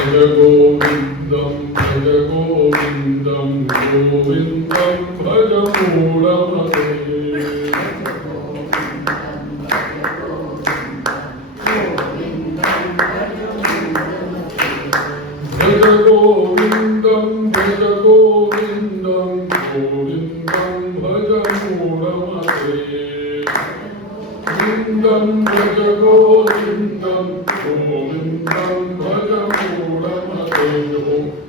गोविंदम भज गोविंदम गोविंदम भज मूढमते भज गोविंदम भज गोविंदम गोविंदम भज मूढमते गोविंदम भज गोविंदम गोविंदम भज मूढमते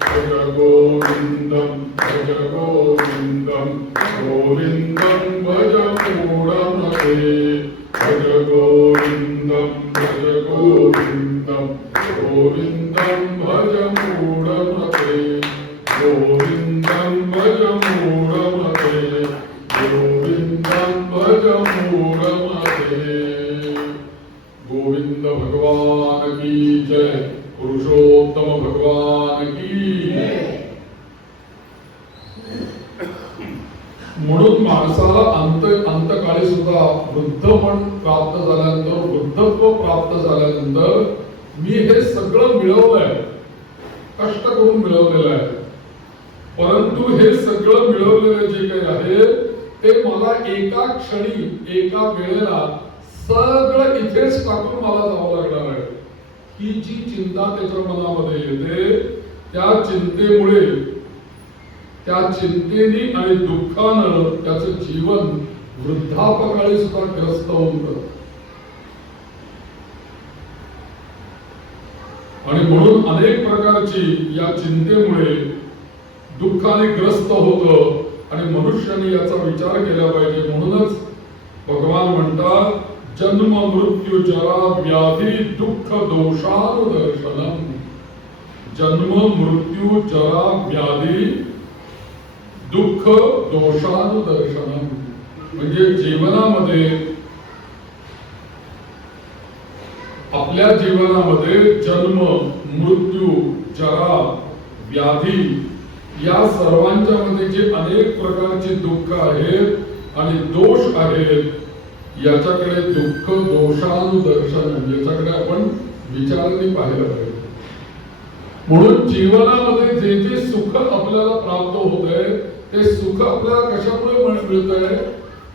भज गोविंदम भज गोविंदम गोविंदम भज मूढमते भज गोविंदम भज गोविंदम गोविंदम भज मूढमते गोविंदम भज मूढमते गोविंदम भज मूढमते। गोविंद भगवान की जय, पुरुषोत्तम भगवान की। म्हणून माणसाला अंतकाळी सुद्धा वृद्धपण प्राप्त झाल्यानंतर, वृद्धत्व प्राप्त झाल्यानंतर मी हे सगळं मिळवलंय, कष्ट करून मिळवलेलं आहे, परंतु हे सगळं मिळवलेलं जे काही आहे ते मला एका क्षणी एका वेळेला सगळं इथेच टाकून मला जावं लागणार आहे। ही जी चिंता त्याच्या मनामध्ये येते, त्या चिंतेमुळे, त्या चिंतेने आणि दुःखानं त्याचं जीवन वृद्धापकाळी सुद्धा ग्रस्त होऊन जातं। आणि म्हणून अनेक प्रकारची या चिंतेमुळे दुःखाने ग्रस्त होतं आणि मनुष्याने याचा विचार केला पाहिजे। म्हणूनच भगवान म्हणतात जन्म मृत्यू जरा व्याधी दुःख दोषानुदर्शनम। जन्म मृत्यू जरा व्याधी दुःख दोषानुदर्शनम म्हणजे जीवनामध्ये, आपल्या जीवनामध्ये जन्म मृत्यू जरा व्याधी या सर्वांच्या मध्ये जे अनेक प्रकारचे दुःख आहेत आणि दोष आहेत, याच्याकडे दुःख दोषानुदर्शन, याच्याकडे आपण विचाराने पाहिलं पाहिजे। म्हणून जीवनामध्ये जे जे सुख आपल्याला प्राप्त होत आहे ते सुख आपल्याला कशामुळे मिळत आहे,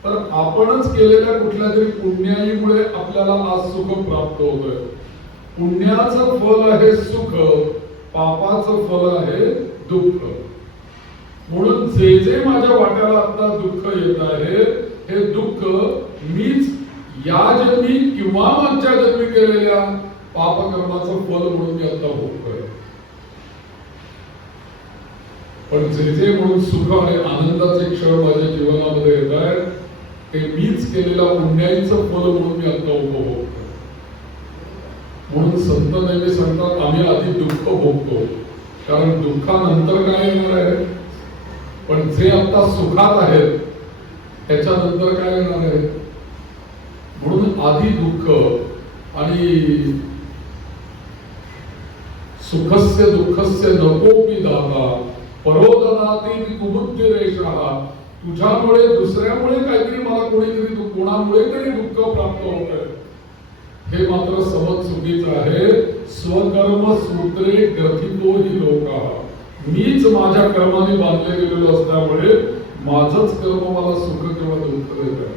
तर आपणच केलेल्या कुठल्या तरी पुण्याईमुळे आपल्याला आज सुख प्राप्त होत आहे। पुण्याचं फल आहे सुख, पापाचं फल आहे दुःख। म्हणून जे जे माझ्या वाट्याला आता दुःख येत आहे, हे दुःख मीच या जन्मी किंवा मागच्या जन्मी केलेल्या पापकर्माचं फल म्हणून मी आता भोगतोय। पण जे जे म्हणून सुख आणि आनंदाचे क्षण माझ्या जीवनामध्ये येत आहेत, ते मीच केलेल्या पुण्याईचं फल म्हणून मी आता उपभोगतोय। म्हणून संत नेहमी सांगतात आम्ही आधी दुःख भोगतो, कारण दुःखानंतर काय येणार आहे, पण जे आता सुखात आहेत त्याच्यानंतर काय येणार आहे। म्हणून आधी दुःख आणि सुखस्य दुःखस्य नकोपि दाता परोदनाति कुबुद्धिरेषः। तुझ्यामुळे दुसऱ्यामुळे काहीतरी मला कोणीतरी कोणामुळे तरी दुःख प्राप्त होत आहे, हे मात्र समज चुकीचं आहे। स्वकर्म सूत्रे ग्रथितो हि लोकः। मीच माझ्या कर्माने बांधले गेलेलो असल्यामुळे माझंच कर्म मला सुख किंवा दुःख देत आहे,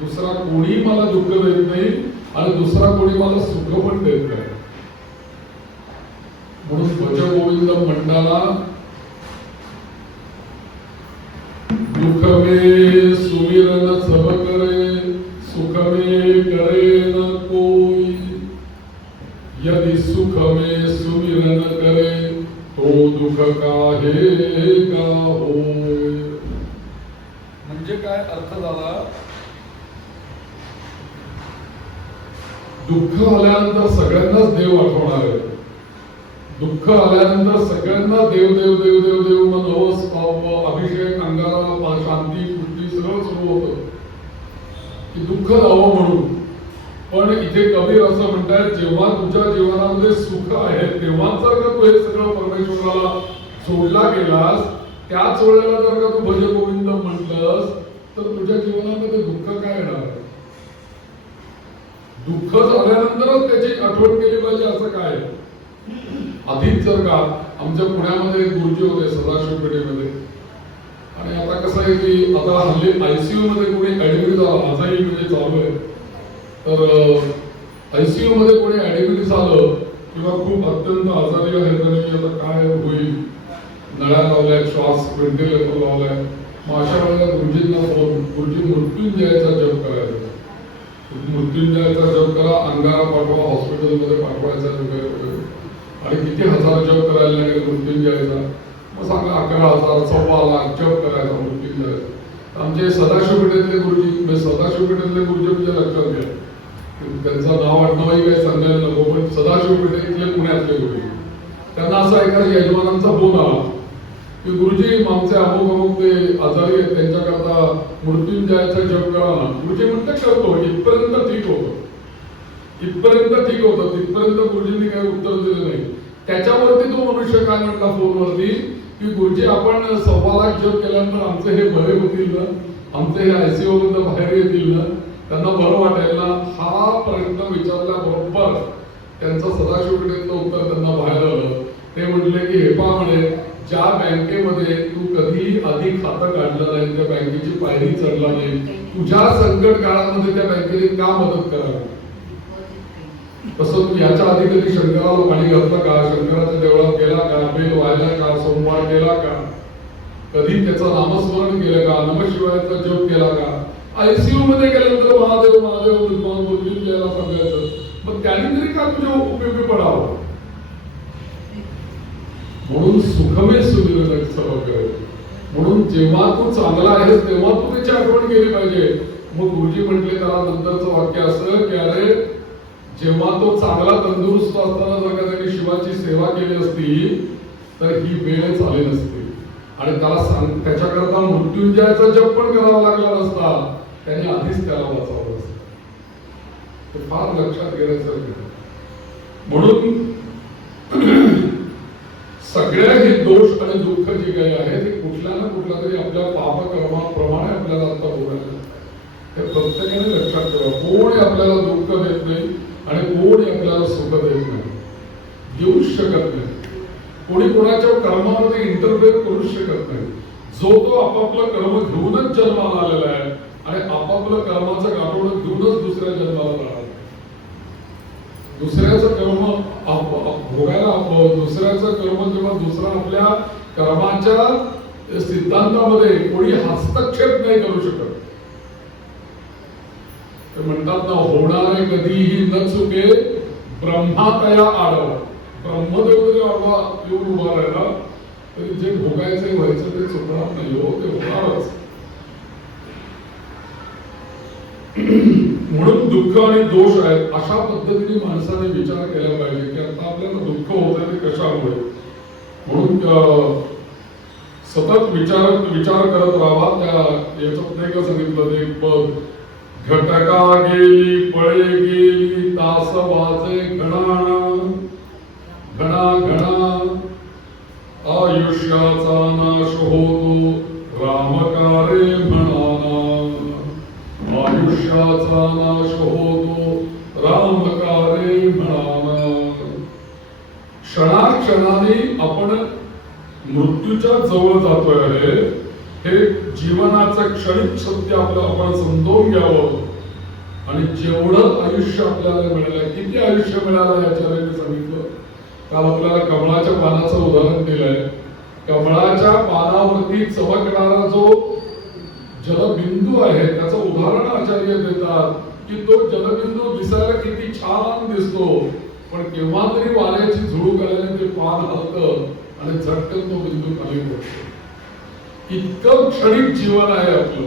दुसरा कोणी मला दुःख देत नाही आणि दुसरा कोणी मला सुख पण देत नाही। म्हणून भज गोविंदम म्हणताना दुःख में सुमिरन सब करे सुख में करे न कोई। यदि सुख में सुमिरन करे तो दुःख काहे का होय। म्हणजे काय अर्थ झाला, दुःख आल्यानंतर सगळ्यांनाच देव आठवणार आहे। दुःख आल्यानंतर सगळ्यांना देव देव देव देव देव मग नवस अभिषेक अंगारा शांती पुष्टी सगळं सुरू होतं की दुःख जावं म्हणून। पण इथे कबीर असं म्हणतात जेव्हा तुझ्या जीवनामध्ये सुख आहे तेव्हा जर का तू हे सगळं परमेश्वराला सोडला गेलास, त्याच वेळेला जर का तू भज गोविंद म्हटलंस, तर तुझ्या जीवनामध्ये दुःख काय येणार? दुःख झाल्यानंतरच त्याची आठवण केली पाहिजे असं काय? आधीच जर का आमच्या पुण्यामध्ये एक गुरुजी होते सदाशिव पेठेमध्ये, आणि आता कसं आहे की आता हल्ली ICU मध्ये कोणी ऍडमिट झालं, आजही म्हणजे चालू आहे, तर ICU मध्ये कोणी ऍडमिट झालं किंवा खूप अत्यंत आजारी आहे तर आता काय होईल, नळ्या लावल्या, श्वास व्हेंटिलेटर लावलाय, मग अशा वेळेला गुरुजींना फोन, गुरुजी मृत्युंजयाचा जप करायचा, मृत्युंजयाचा जप करा, अंगारा पाठवा, हॉस्पिटलमध्ये पाठवायचा वगैरे वगैरे, आणि किती हजार जप करायला लागेल मृत्युंजयाचा, मग सांगा 11,000 1,15,00,000 जप करायचा मृत्युंजयाचा. आमचे सदाशिव पेठेतले गुरुजी, सदाशिव पेठेतले गुरुजी म्हणजे लक्षात घ्या, त्यांचं नाव आडनावही काही सांगायला नको, पण सदाशिव पेठेतले पुण्यातले गुरुजी, त्यांना असा एका यजमानांचा फोन आला की गुरुजी आमचे अमुक अमुक ते आजारी आहेत, त्यांच्याकरता मृत्युंजयाचा जप करा ना. गुरुजी म्हणते करतो, इथपर्यंत ठीक होतं, इथपर्यंत ठीक होतं, तिथपर्यंत गुरुजींनी काही उत्तर दिलं नाही. त्याच्यावरती तो मनुष्य काय म्हटला फोनवरती की गुरुजी आपण 1,15,00,000 जप केल्यानंतर आमचे हे बरे होतील ना, आमचे हे ICU मधून बाहेर येतील ना, त्यांना बरं वाटेल ना. हा प्रश्न विचारल्याबरोबर त्यांचं सदाशिव पेठेतलं उत्तर त्यांना बाहेर आलं. ते म्हटले की हे पहा म्हणे, ज्या बँकेमध्ये तू कधी आधी खातं काढलं नाही, त्या बँकेची पायरी चढला नाही, तुझ्या संकट काळामध्ये त्या बँकेने का मदत करावी. तसं तू याच्या आधी कधी शंकराला पाणी घातलं का, शंकराच्या देवळात गेला का, बेल व्हायला का, सोमवार केला का, कधी त्याचं नामस्मरण केलं का, नमशिवायचा जप केला का, ICU मध्ये गेल्यानंतर महादेव महादेव मृत्युंजयाला सांगायचं, मग त्याने तरी का तुझ्या उपयोगी पडावं. म्हणून सुखमे सुविरत सर्व करायचं. म्हणून जेव्हा तू चांगला आहेस तेव्हा तू त्याची आठवण केली पाहिजे. मग गुरुजी म्हटले त्याला नंतरचं वाक्य असं की अरे जेव्हा तो चांगला तंदुरुस्त असताना जर का त्याने शिवाची सेवा केली असती तर ही वेळच आली नसती, आणि त्याला त्याच्याकरता मृत्युंजयाचा जप पण करावा लागला नसता, त्याने आधीच त्याला वाचवलं असतं. ते फार लक्षात घ्यायचं. म्हणून सगळ्या हे दोष आणि दुःख जे काही आहे ते कुठल्या ना कुठल्या तरी आपल्या पापकर्माप्रमाणे आपल्याला आता बोलायला, हे प्रत्येकाने लक्षात ठेवा. कोणी आपल्याला दुःख देत नाही आणि कोणी आपल्याला सुख देत नाही, देऊच शकत नाही. कोणी कोणाच्या कर्मामध्ये इंटरफेअर करूच शकत नाही. जो तो आपापलं कर्म घेऊनच जन्माला आलेला आहे आणि आपापलं कर्माचं गाठोडं घेऊनच दुसऱ्या जन्माला जाणार. दुसऱ्याचं कर्म भोगायला, दुसऱ्याचं कर्म जेव्हा दुसरा आपल्या कर्माच्या सिद्धांतामध्ये कोणी हस्तक्षेप नाही करू शकत. ते म्हणतात ना, होणारे कधीही न चुके ब्रह्मा तया आडवा. ब्रह्मदेव जरी आडवा येऊन उभा राहिला तरी जे भोगायचं व्हायचं ते चुकणार नाही, हो ते होणारच. म्हणून दुःख आणि दोष आहेत. अशा पद्धतीने माणसाने विचार केला पाहिजे की आता आपल्याला दुःख होत आहे ते कशामुळे. म्हणून सतत विचार करत राहावा. त्या याच्यात नाही का सांगितलं ते पद, घटका गेली पळे गेली तास वाजे घणा घणा घणा, आयुष्याचा नाश होतो रामकारे म्हणाना, आयुष्याचा नाश होतो रामकारे म्हणाना. क्षणाक्षणाने आपण मृत्यूच्या जवळ जातोय आहे, हे जीवनाचं क्षणिक सत्य आपलं आपण समजून घ्यावं. आणि जेवढं आयुष्य आपल्याला मिळालं, किती आयुष्य मिळालं याच्यावर मी सांगितलं. काल आपल्याला कमळाच्या पानाचं उदाहरण दिलंय. कमळाच्या पानावरती चमकणारा जो जलबिंदू आहे त्याचं उदाहरण आचार्य देतात की तो जलबिंदू दिसायला किती छान दिसतो, पण केव्हा तरी वाऱ्याची झुळूक आल्याने ते पान हलतं आणि झटकन तो बिंदू खाली पडतो. इतकं क्षणिक जीवन आहे आपलं.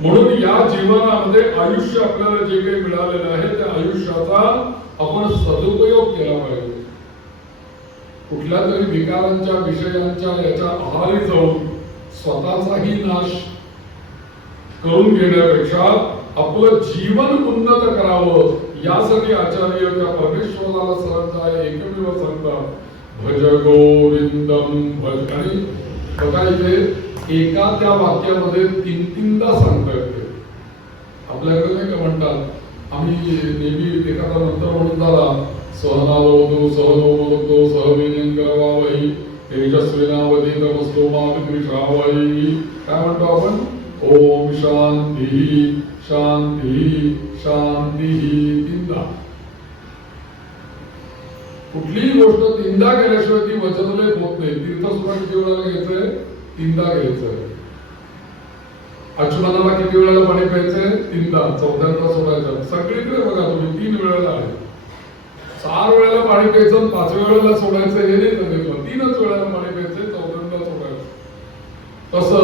म्हणून या जीवनामध्ये आयुष्य आपल्याला जे काही मिळालेलं आहे त्या आयुष्याचा आपण सदुपयोग केला पाहिजे. कुठल्या तरी विकारांच्या विषयांच्या याच्या आहारी जाऊन स्वतःचाही नाश करून घेण्यापेक्षा आपलं जीवन उन्नत करावं यासाठी आचार्य त्या परमेश्वराला सरळ एकमेव सांगतात, भज गोविंदम भज. आणि बघा इथे एका त्या वाक्यामध्ये तीनदा सांगता येते. आपल्याकडे नाही का म्हणतात, आम्ही नेहमी एखादा मंत्र म्हणून झाला सहनावतु सहनो भुनक्तु सह वीर्यं करवावहै तेजस्विनावधीतमस्तु मा विद्विषावहै. काय म्हणतो आपण? ओम शांती शांती शांती. तीनदा. कुठलीही गोष्ट तीनदा केल्याशिवाय ती वचनलेख होत नाही. तीर्थ सुद्धा किती वेळेला घ्यायचंय? तीनदा घ्यायचंय. अच्युताला किती वेळेला पाणी प्यायचंय? तीनदा. चौथ्यांदा सोडायचं. सगळीकडे बघा तुम्ही 3 वेळेला आहे. 4 वेळेला पाणी प्यायचं, 5व्या वेळेला सोडायचं हे नाही सांगितलं. 3च वेळेला पाणी प्यायचंय, 4थ्यांदा सोडायचं. तसं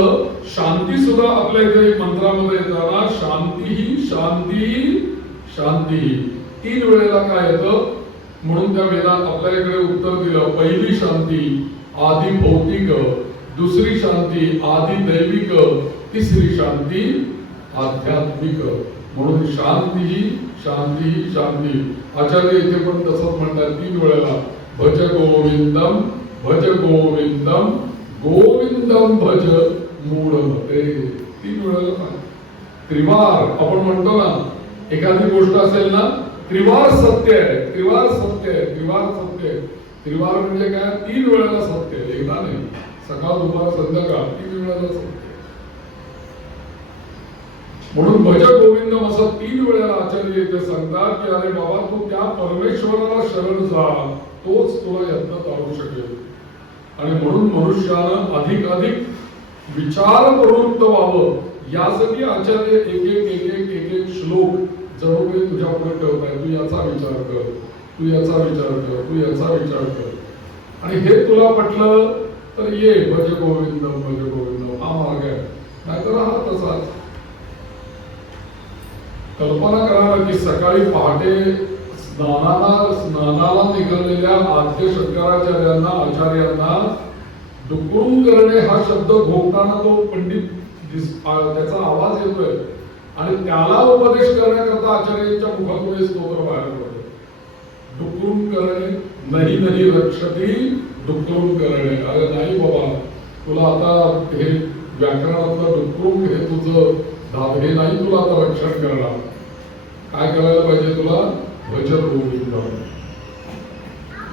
शांती सुद्धा आपल्या इथे मंत्रामध्ये येताना शांती शांती शांती 3 वेळेला काय येतं? म्हणून त्या वेदात आपल्या इकडे उत्तर दिलं. पहिली शांती आदि भौतिक, दुसरी शांती आदि दैविक, तिसरी शांती आध्यात्मिक. म्हणून शांती शांती शांती. आचार्य इथे पण तसंच म्हणतात 3 वेळेला. भज गोविंदम भज गोविंदम गोविंदम भज मूढमते. 3 वेळेला. त्रिवार आपण म्हणतो ना, एखादी गोष्ट असेल ना, त्रिवार सत्य आहे, त्रिवार सत्य आहे, त्रिवार सत्य आहे. त्रिवार म्हणजे काय? 3 वेळेला सत्य आहे, एकदा नाही. सकाळ दुपार संध्याकाळ 3 वेळेला सत्य. म्हणून भज गोविंदम असं 3 वेळेला आचार्य इथे सांगतात की अरे बाबा तू त्या परमेश्वराला शरण जा, तोच तुला यातनं तारू शकेल. आणि म्हणून मनुष्यानं अधिक विचार प्रवृत्त व्हावं यासाठी आचार्य एक श्लोक जणू काही तुझ्या पुढे ठेवताय. तू याचा विचार कर, तू याचा विचार कर, तू याचा विचार कर. आणि हे तुला पटलं तर ये भज गोविंदम भज गोविंदम हा मार्ग आहे. नाहीतर हा तसाच. कल्पना करा की सकाळी पहाटे स्नानाला निघालेल्या आद्य शंकराचार्यांना आचार्यांना डुकरून करणे हा शब्द घोकताना तो पंडित त्याचा आवाज येतोय आणि त्याला उपदेश करण्याकरता आचार्यांच्या मुखातून हे स्तोत्र बाहेर पडतं. डुकरून करणे नाही नाही रक्षती डुकरून करणे. अरे नाही बाबा, तुला आता हे व्याकरणातलं डुकरून हे तुझं हे नाही तुला आता रक्षण करणार. काय करायला पाहिजे तुला? भज गोविंदम.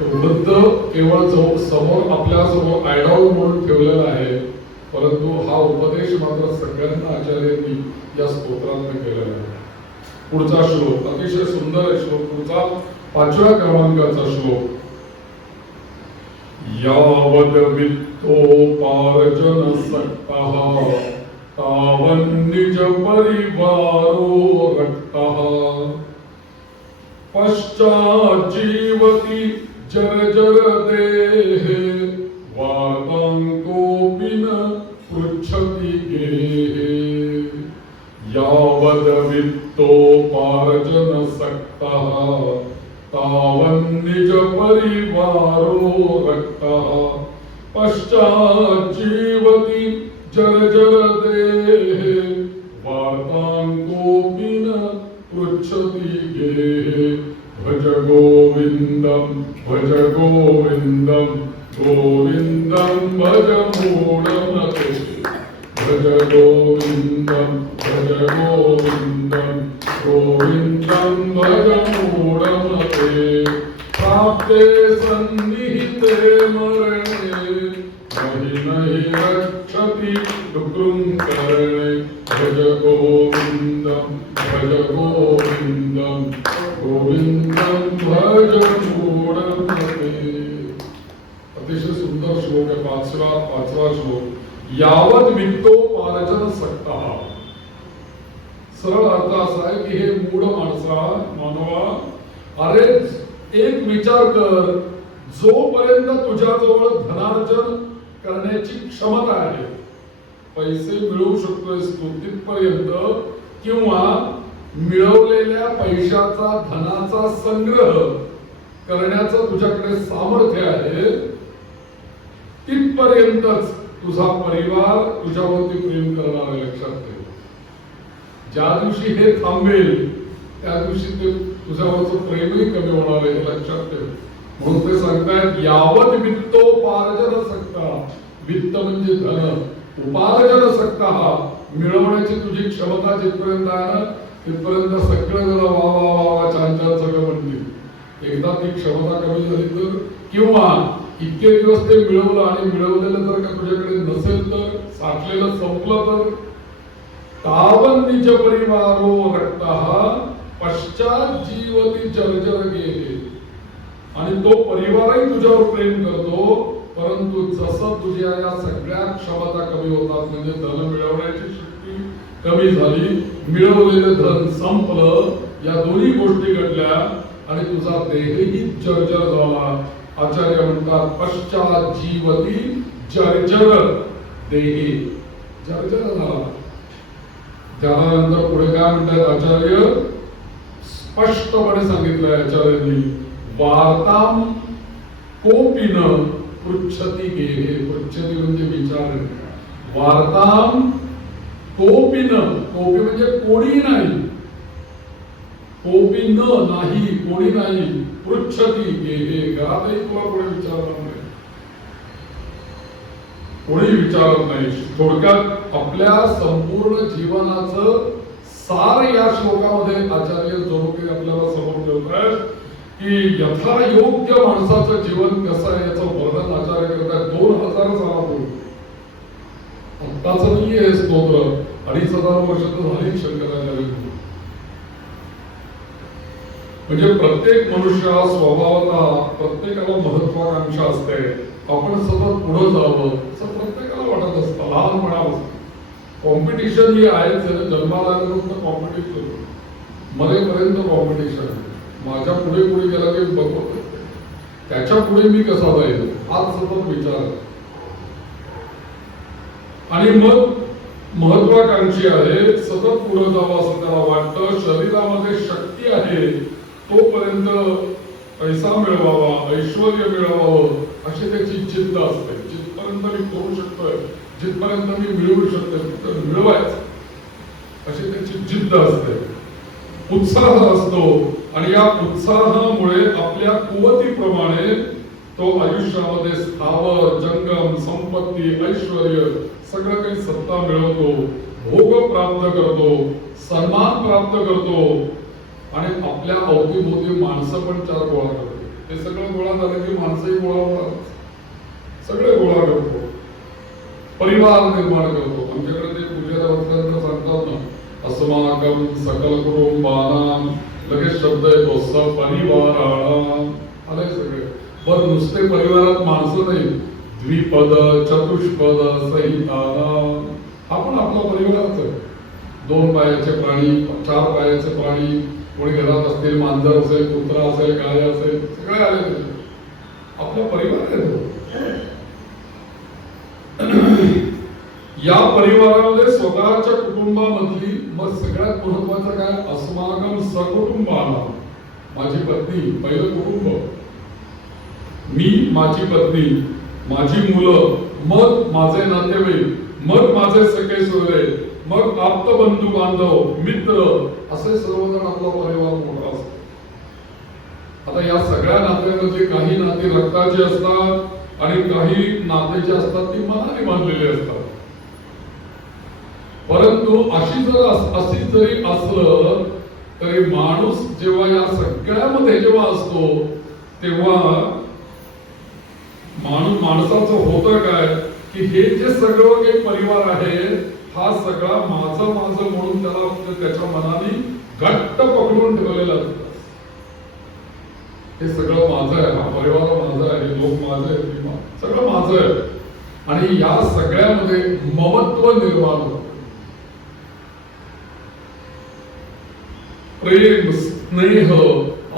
वृद्ध केवळ जो समोर आपल्या समोर आयडॉल म्हणून ठेवलेला आहे, परंतु हा उपदेश मात्र सगळ्यांना आचार्यांनी या स्तोत्रात केलेला आहे. पुढचा श्लोक अतिशय सुंदर आहे. श्लोक पुढचा 5व्या क्रमांकाचा श्लोक. यावद वित्तोपार्जन सक्तः तावन्निज परिवारो रक्तः पश्चात् जीवति जर्जर देहे वार्तांकोऽपि न पृच्छति गेहे. यावद वित्तोपार्जन सक्तः तावन्निज परिवारो रक्तः पश्चात् जीवति जर्जर देहे वार्तांकोऽपि न पृच्छति गेहे. भज गोविंदम भज गोविंदम गोविंदम भज मूढमते. भज गोविंदम भज गोविंदम गोविंदम भज मूढमते. प्राप्ते सन्निहिते मरणे नहि नहि रक्षति डुकरुं करणे. भज गोविंदम भज गोविंदम गोविंदम भज मूढमते. अतिशय सुंदर श्लोक आहे. 5वा श्लोक. यावत वित्तोपार्जन सक्तः. सरळ अर्थ असा आहे की हे मूढ मानवा, अरे एक विचार कर, जोपर्यंत तुझ्याजवळ धनार्जन करण्याची क्षमता आहे, पैसे मिळवू शकतोयस तू तिथपर्यंत, किंवा मिळवलेल्या पैशाचा धनाचा संग्रह करण्याचं तुझ्याकडे सामर्थ्य आहे, तिथपर्यंतच तुझा परिवार तुझ्यावरती प्रेम करणार आहे. लक्षात ठेव. ज्या दिवशी हे थांबेल त्या दिवशी ते तुझ्यावरचं प्रेमही कमी होणार आहे. लक्षात ठेव. म्हणून ते सांगतायत यावत वित्तोपार्जन सक्तः. वित्त म्हणजे धन, उपार्जन सक्तः मिळवण्याची तुझी क्षमता जिथपर्यंत आहे ना तिथपर्यंत सगळं जण वा वा वा वा छान छान सगळं म्हणतील. एकदा ती क्षमता कमी झाली तर, किंवा इतके दिवस ते मिळवलं आणि मिळवलेलं जर का तुझ्याकडे नसेल तर, साठलेलं संपलं तर, तावन निज परिवारो रक्तः पश्चात जीवती जर्जर गेले. आणि तो परिवारही तुझ्यावर प्रेम करतो, परंतु जसं तुझ्या या सगळ्या क्षमता कमी होतात, म्हणजे धन मिळवण्याची शक्ती कमी झाली, मिळवलेलं धन संपलं, या दोन्ही गोष्टी घडल्या आणि तुझा देहही जर्जर झाला. आचार्य म्हणतात पश्चात जीवती जर्जर देही, जर्जर झाला. त्यानंतर पुढे काय म्हणतात आचार्य, स्पष्टपणे सांगितलंय आचार्यांनी, वार्ताम कोपिन पृच्छती गेले. पृच्छती म्हणजे विचार, वार्ताम कोपिन, कोपी म्हणजे कोणी नाही, कोपी नाही, कोणी नाही, पृच्छती गेले. घरातही तुला कोणी विचारणार नाही, कोणी विचारत नाही. थोडक्यात आपल्या संपूर्ण जीवनाचं सार या श्लोकामध्ये आचार्य जोडके आपल्याला समोर ठेवतात की यथा योग्य माणसाचं जीवन कसं आहे याचं वर्णन आचार्य करतात 2000 सालापूर्वी. आत्ताच नाही हे स्तोत्र, 2500 वर्ष तर झाली शंकराचार्य. म्हणजे प्रत्येक मनुष्य हा स्वभावाला, प्रत्येकाला महत्वाकांक्षा असते, आपण सतत पुढे जावं असं प्रत्येकाला वाटत असतं. लहानपणापासून कॉम्पिटिशन ही आहेच, जन्माला आल्यानंतर कॉम्पिटिशन, मरेपर्यंत कॉम्पिटिशन. माझ्या पुढे पुढे गेला की बघतो त्याच्या पुढे मी कसा जाईल हाच सतत विचार. आणि मग महत्वाकांक्षी आहे, सतत पुढे जावं असं त्याला वाटतं. शरीरामध्ये शक्ती आहे तोपर्यंत पैसा मिळवावा, ऐश्वर्य मिळवावं अशी त्याची जिद्द असते. जिथपर्यंत मी करू शकतोय, जिथपर्यंत मी मिळवू शकतो मिळवायचं अशी त्याची जिद्द असते, उत्साह असतो. आणि या उत्साहामुळे आपल्या कुवतीप्रमाणे तो आयुष्यामध्ये स्थावर, जंगम, संपत्ती, ऐश्वर्य सगळं काही सत्ता मिळवतो, भोग प्राप्त करतो, सन्मान प्राप्त करतो आणि आपल्या अवतीभोवती माणसं पण 4 गोळा करतो. हे सगळं गोळा झालं की माणसंही गोळा होतात, सगळे गोळा करतो, परिवार निर्माण करतो. आमच्याकडे ते पूजेला बसल्यानंतर सांगतात ना, अस्माकं सकल कुटुंबानां, लगेच शब्द येतो सपरिवाराणां. आले सगळे. पण नुसते परिवारात माणसं नाही, द्विपद चतुष्पद सहितानां, हा पण आपला परिवारच आहे. 2 पायाचे प्राणी, 4 पायाचे प्राणी, कोणी घरात असतील, मांजर असेल, कुत्रा असेल, गाय असेल, सगळे आले त्याचे. आपला परिवार आहे तो. या परिवारामध्ये स्वतःच्या कुटुंबामधली मग सगळ्यात महत्वाचं काय, अस्माकं सकुटुंबानां, माझी पत्नी पहिलं कुटुंब, मी, माझी पत्नी, माझी मुलं, मग माझे नातेवाईक, मग माझे सगळे सोयरे, मग आप्त बंधू बांधव, मित्र, असे सर्वजण आपला परिवार मोठा असतो. आता या सगळ्या नात्यांमध्ये काही नाते रक्ताची असतात आणि काही नाते जे असतात ती मनाने बांधलेली असतात. परंतु अशी जरी असलं तरी माणूस जेव्हा या सगळ्यामध्ये जेव्हा असतो तेव्हा माणसाचं होतं काय की हे जे सगळं काही परिवार आहे हा सगळा माझं म्हणून त्याला त्याच्या मनाने घट्ट पकडून ठेवलेला असतं. हे सगळं माझं आहे, हा परिवार माझा आहे, लोक माझे आहेत, सगळं माझं आहे. आणि या सगळ्यामध्ये ममत्व निर्माण होतं. प्रेम, स्नेह,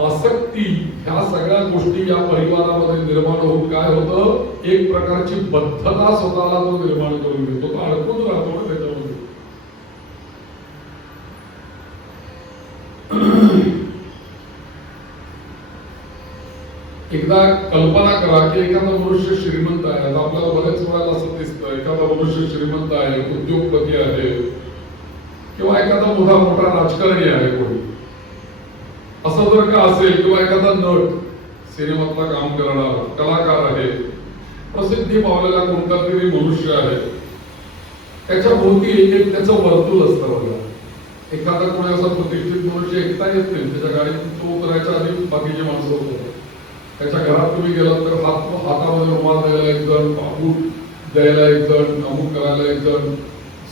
आसक्ती ह्या सगळ्या गोष्टी या परिवारामध्ये निर्माण होऊन काय होतं, एक प्रकारची बद्धता स्वतःला तो निर्माण करून घेतो, तो अडकून राहतो ना त्याच्यामध्ये. एकदा कल्पना करा की एखादा मनुष्य श्रीमंत आहे. आता आपल्याला बरेच वेळेला असं दिसतं, एखादा मनुष्य श्रीमंत आहे, उद्योगपती आहे किंवा एखादा मोठा राजकारणी आहे कोणी, असं जर का असेल, किंवा एखादा नट, सिनेमातला काम करणारा कलाकार आहे, प्रसिद्धी पावलेला कोणता तरी मनुष्य आहे, त्याच्या भोवती एक त्याचं वर्तुळ असतं बघा. एखादा कोणी असा प्रतिष्ठित मनुष्य एकटा येत नाही, त्याच्या गाडीतून तो उतरायच्या आधी बाकीचे माणसं होतात. त्याच्या घरात तुम्ही गेलात तर हातामध्ये रुमाल द्यायला एक जण, पापूट द्यायला एक जण, अमुक करायला एक जण,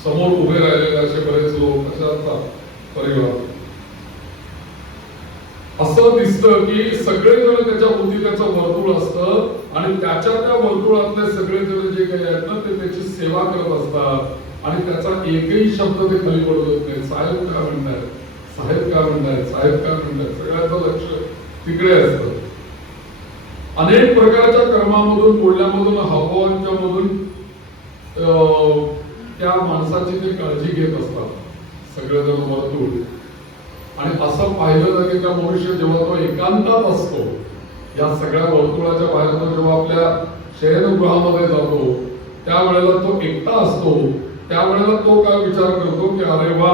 समोर उभे राहिलेले असे बरेच लोक असे असतात परिवार. असं दिसतं की सगळेजण त्याच्या भोवती त्याचं वर्तुळ असतं आणि त्याच्या त्या वर्तुळातले सगळेजण जे काही आहेत ना ते त्याची सेवा करत असतात आणि त्याचा एकही शब्द ते खाली पडू देत नाही. साहेब काय म्हणतायत, साहेब काय म्हणतायत, साहेब काय म्हणतायत, सगळ्यांचं लक्ष तिकडे असतं. अनेक प्रकारच्या कर्मामधून, बोलण्यामधून, हावभावांच्या मधून त्या माणसाची ते काळजी घेत असतात सगळेजण वर्तुळ. आणि असं पाहिलं ना की त्या मनुष्य जेव्हा तो एकांतात असतो, या सगळ्या वर्तुळाच्या बाहेर जेव्हा आपल्या शयनगृहामध्ये जातो, त्यावेळेला तो एकटा असतो. त्यावेळेला तो काय विचार करतो की अरे वा,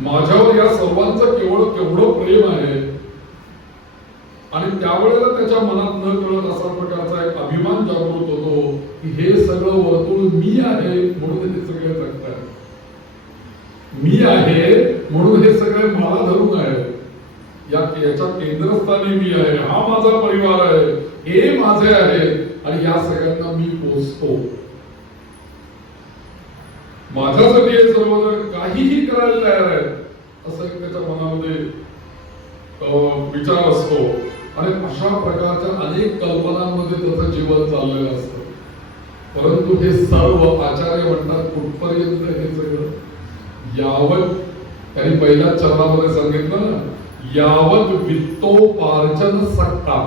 माझ्यावर या सर्वांचं केवढं प्रेम आहे. आणि त्यावेळेला त्याच्या मनात न कळत असा प्रकारचा एक अभिमान जागृत होतो की हे सगळं वर्तुळ मी आहे म्हणून हे सगळे जगतात, मी आहे म्हणून हे सगळे मला धरून आहे, याच्या केंद्रस्थानी मी आहे, हा माझा परिवार आहे, हे माझे आहे आणि या सगळ्यांना मी पोचतो. माझ्यासाठी हे सर्वजण काहीही करायला तयार आहेत असं त्याच्या मनामध्ये विचार असतो. आणि अशा प्रकारच्या अनेक कल्पनांमध्ये त्याचं जीवन चाललेलं असतं. परंतु हे सर्व आचार्य म्हणतात कुठपर्यंत हे सगळं, यावत त्यांनी पहिल्या चरणामध्ये सांगितलं ना, यावत वित्तोपार्जन सक्ता,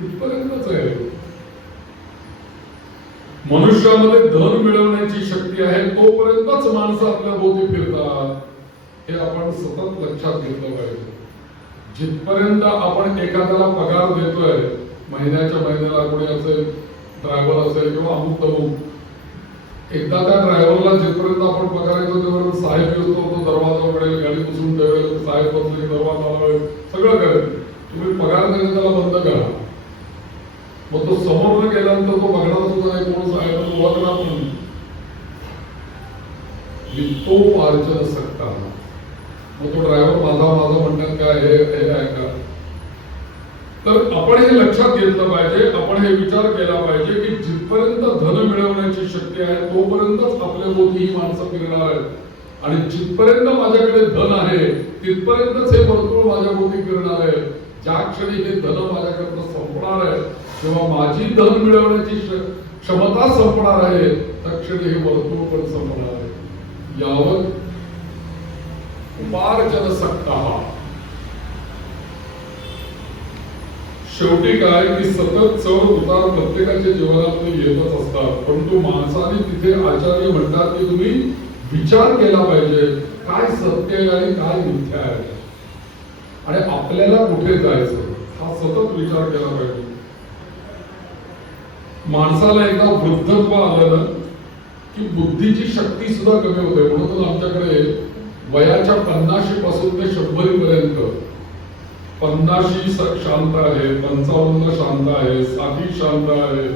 इथपर्यंतच आहे. मनुष्यामध्ये धन मिळवण्याची शक्ती आहे तोपर्यंतच माणसं आपल्या भोवती फिरतात. हे आपण सतत लक्षात घेतलं पाहिजे. जिथपर्यंत आपण एखाद्याला पगार देतोय, महिन्याच्या महिन्याला कोणी असेल, ड्रायव्हर असेल किंवा अमुक तमुक, एकदा त्या ड्रायव्हरला जिथपर्यंत आपण पगार येतो तेव्हा साहेब येतो, तो दरवाजा उघडेल, गाडी पुसून ठेवेल, साहेब बसले दरवाजा लावेल, सगळं करेल. तुम्ही पगार देणे त्याला बंद करा. मग तो समोर गेल्यानंतर तो बघणार सुद्धा नाही, कोण साहेब ओळखणार पण. वित्तोपार्जन सक्ता. मग तो ड्रायव्हर माझा म्हणतात काय हे ऐका. तर आपण हे लक्षात घेतलं पाहिजे, आपण हे विचार केला पाहिजे की जिथपर्यंत धन मिळवण्याची शक्ती आहे तोपर्यंतच आपल्या भोवती ही माणसं फिरणार आहेत आणि जिथपर्यंत माझ्याकडे धन आहे तिथपर्यंतच हे वर्तुळ माझ्या भोवती फिरणार आहे. ज्या क्षणी हे धन माझ्याकडनं संपणार आहे किंवा माझी धन मिळवण्याची क्षमता संपणार आहे त्या क्षणी हे वर्तुळ पण संपणार आहे. यावत उपार्जन सक्ता. शेवटी काय की सतत चढ उतार प्रत्येकाच्या जीवनात येतच असतात. परंतु माणसाने तिथे आचार्य म्हणतात की तुम्ही विचार केला पाहिजे काय सत्य आहे आणि काय मिथ्या आहे आणि आपल्याला कुठे जायचं हा सतत विचार केला पाहिजे. माणसाला एकदा वृद्धत्व आलं ना की बुद्धीची शक्ती सुद्धा कमी होते. म्हणून आमच्याकडे वयाच्या 50 पासून ते 100 पर्यंत 50 शांत आहे, 55 शांत आहे, 60 शांत आहे,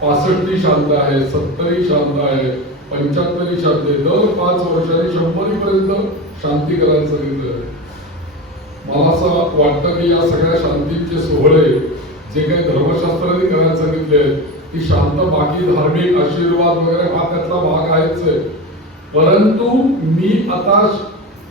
65 शांत आहे, 70 शांत आहे, 75 शांत आहे. दर 5 वर्षांनी 100 पर्यंत शांती करायला सांगितलं. मला असं वाटतं की या सगळ्या शांतीचे सोहळे जे काही धर्मशास्त्राने करायला सांगितले ती शांत, बाकी धार्मिक आशीर्वाद वगैरे हा त्यातला भाग आहेच आहे. परंतु मी आता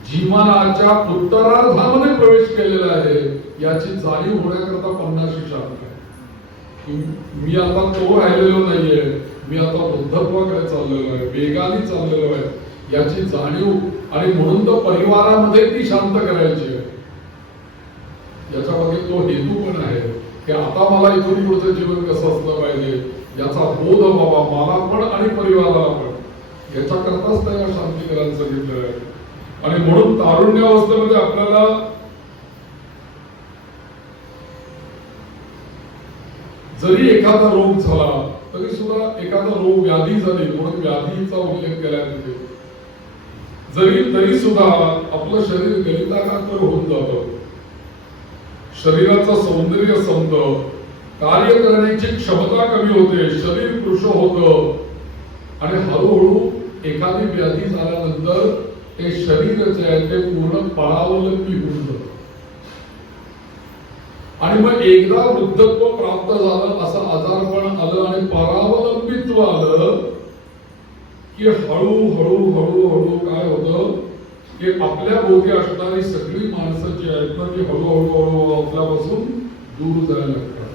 जीवनाच्या उत्तरार्धामध्ये प्रवेश केलेला आहे याची जाणीव होण्याकरता 50 शांत आहे. मी आता तो राहिलेलो नाहीये, मी आता वृद्धत्वाकडे चाललेलो आहे, वेगाने चाललेलो आहे याची जाणीव. आणि म्हणून तो परिवारामध्ये ती शांत करायची आहे. याच्या मागे तो हेतू पण आहे की आता मला इथून पुढचं जीवन कसं असलं पाहिजे याचा बोध व्हावा मला पण आणि परिवाराला पण. याच्याकरताच त्याला शांती करायला सांगितलं आहे. आणि म्हणून तारुण्यावस्थेमध्ये आपल्याला जरी एखादा रोग झाला तरी सुद्धा एखादा रोग व्याधी झाली म्हणून व्याधीचा उल्लेख केला तिथे, तरी सुद्धा आपलं शरीर गलिताकार होऊन जातं, शरीराचं सौंदर्य संपतं, कार्य करण्याची क्षमता कमी होते, शरीर कृश होतं आणि हळूहळू एखादी व्याधी झाल्यानंतर ते शरीर जे आहे ते पूर्ण परावलंबी होऊन जातं. आणि मग एकदा वृद्धत्व प्राप्त झालं, असं आजारपण आलं आणि परावलंबित्व आलं की हळूहळू हळूहळू काय होतं की आपल्या भोवती असणारी सगळी माणसं जी आहेत ना ती हळूहळू हळूहळू आपल्यापासून दूर जायला लागतात.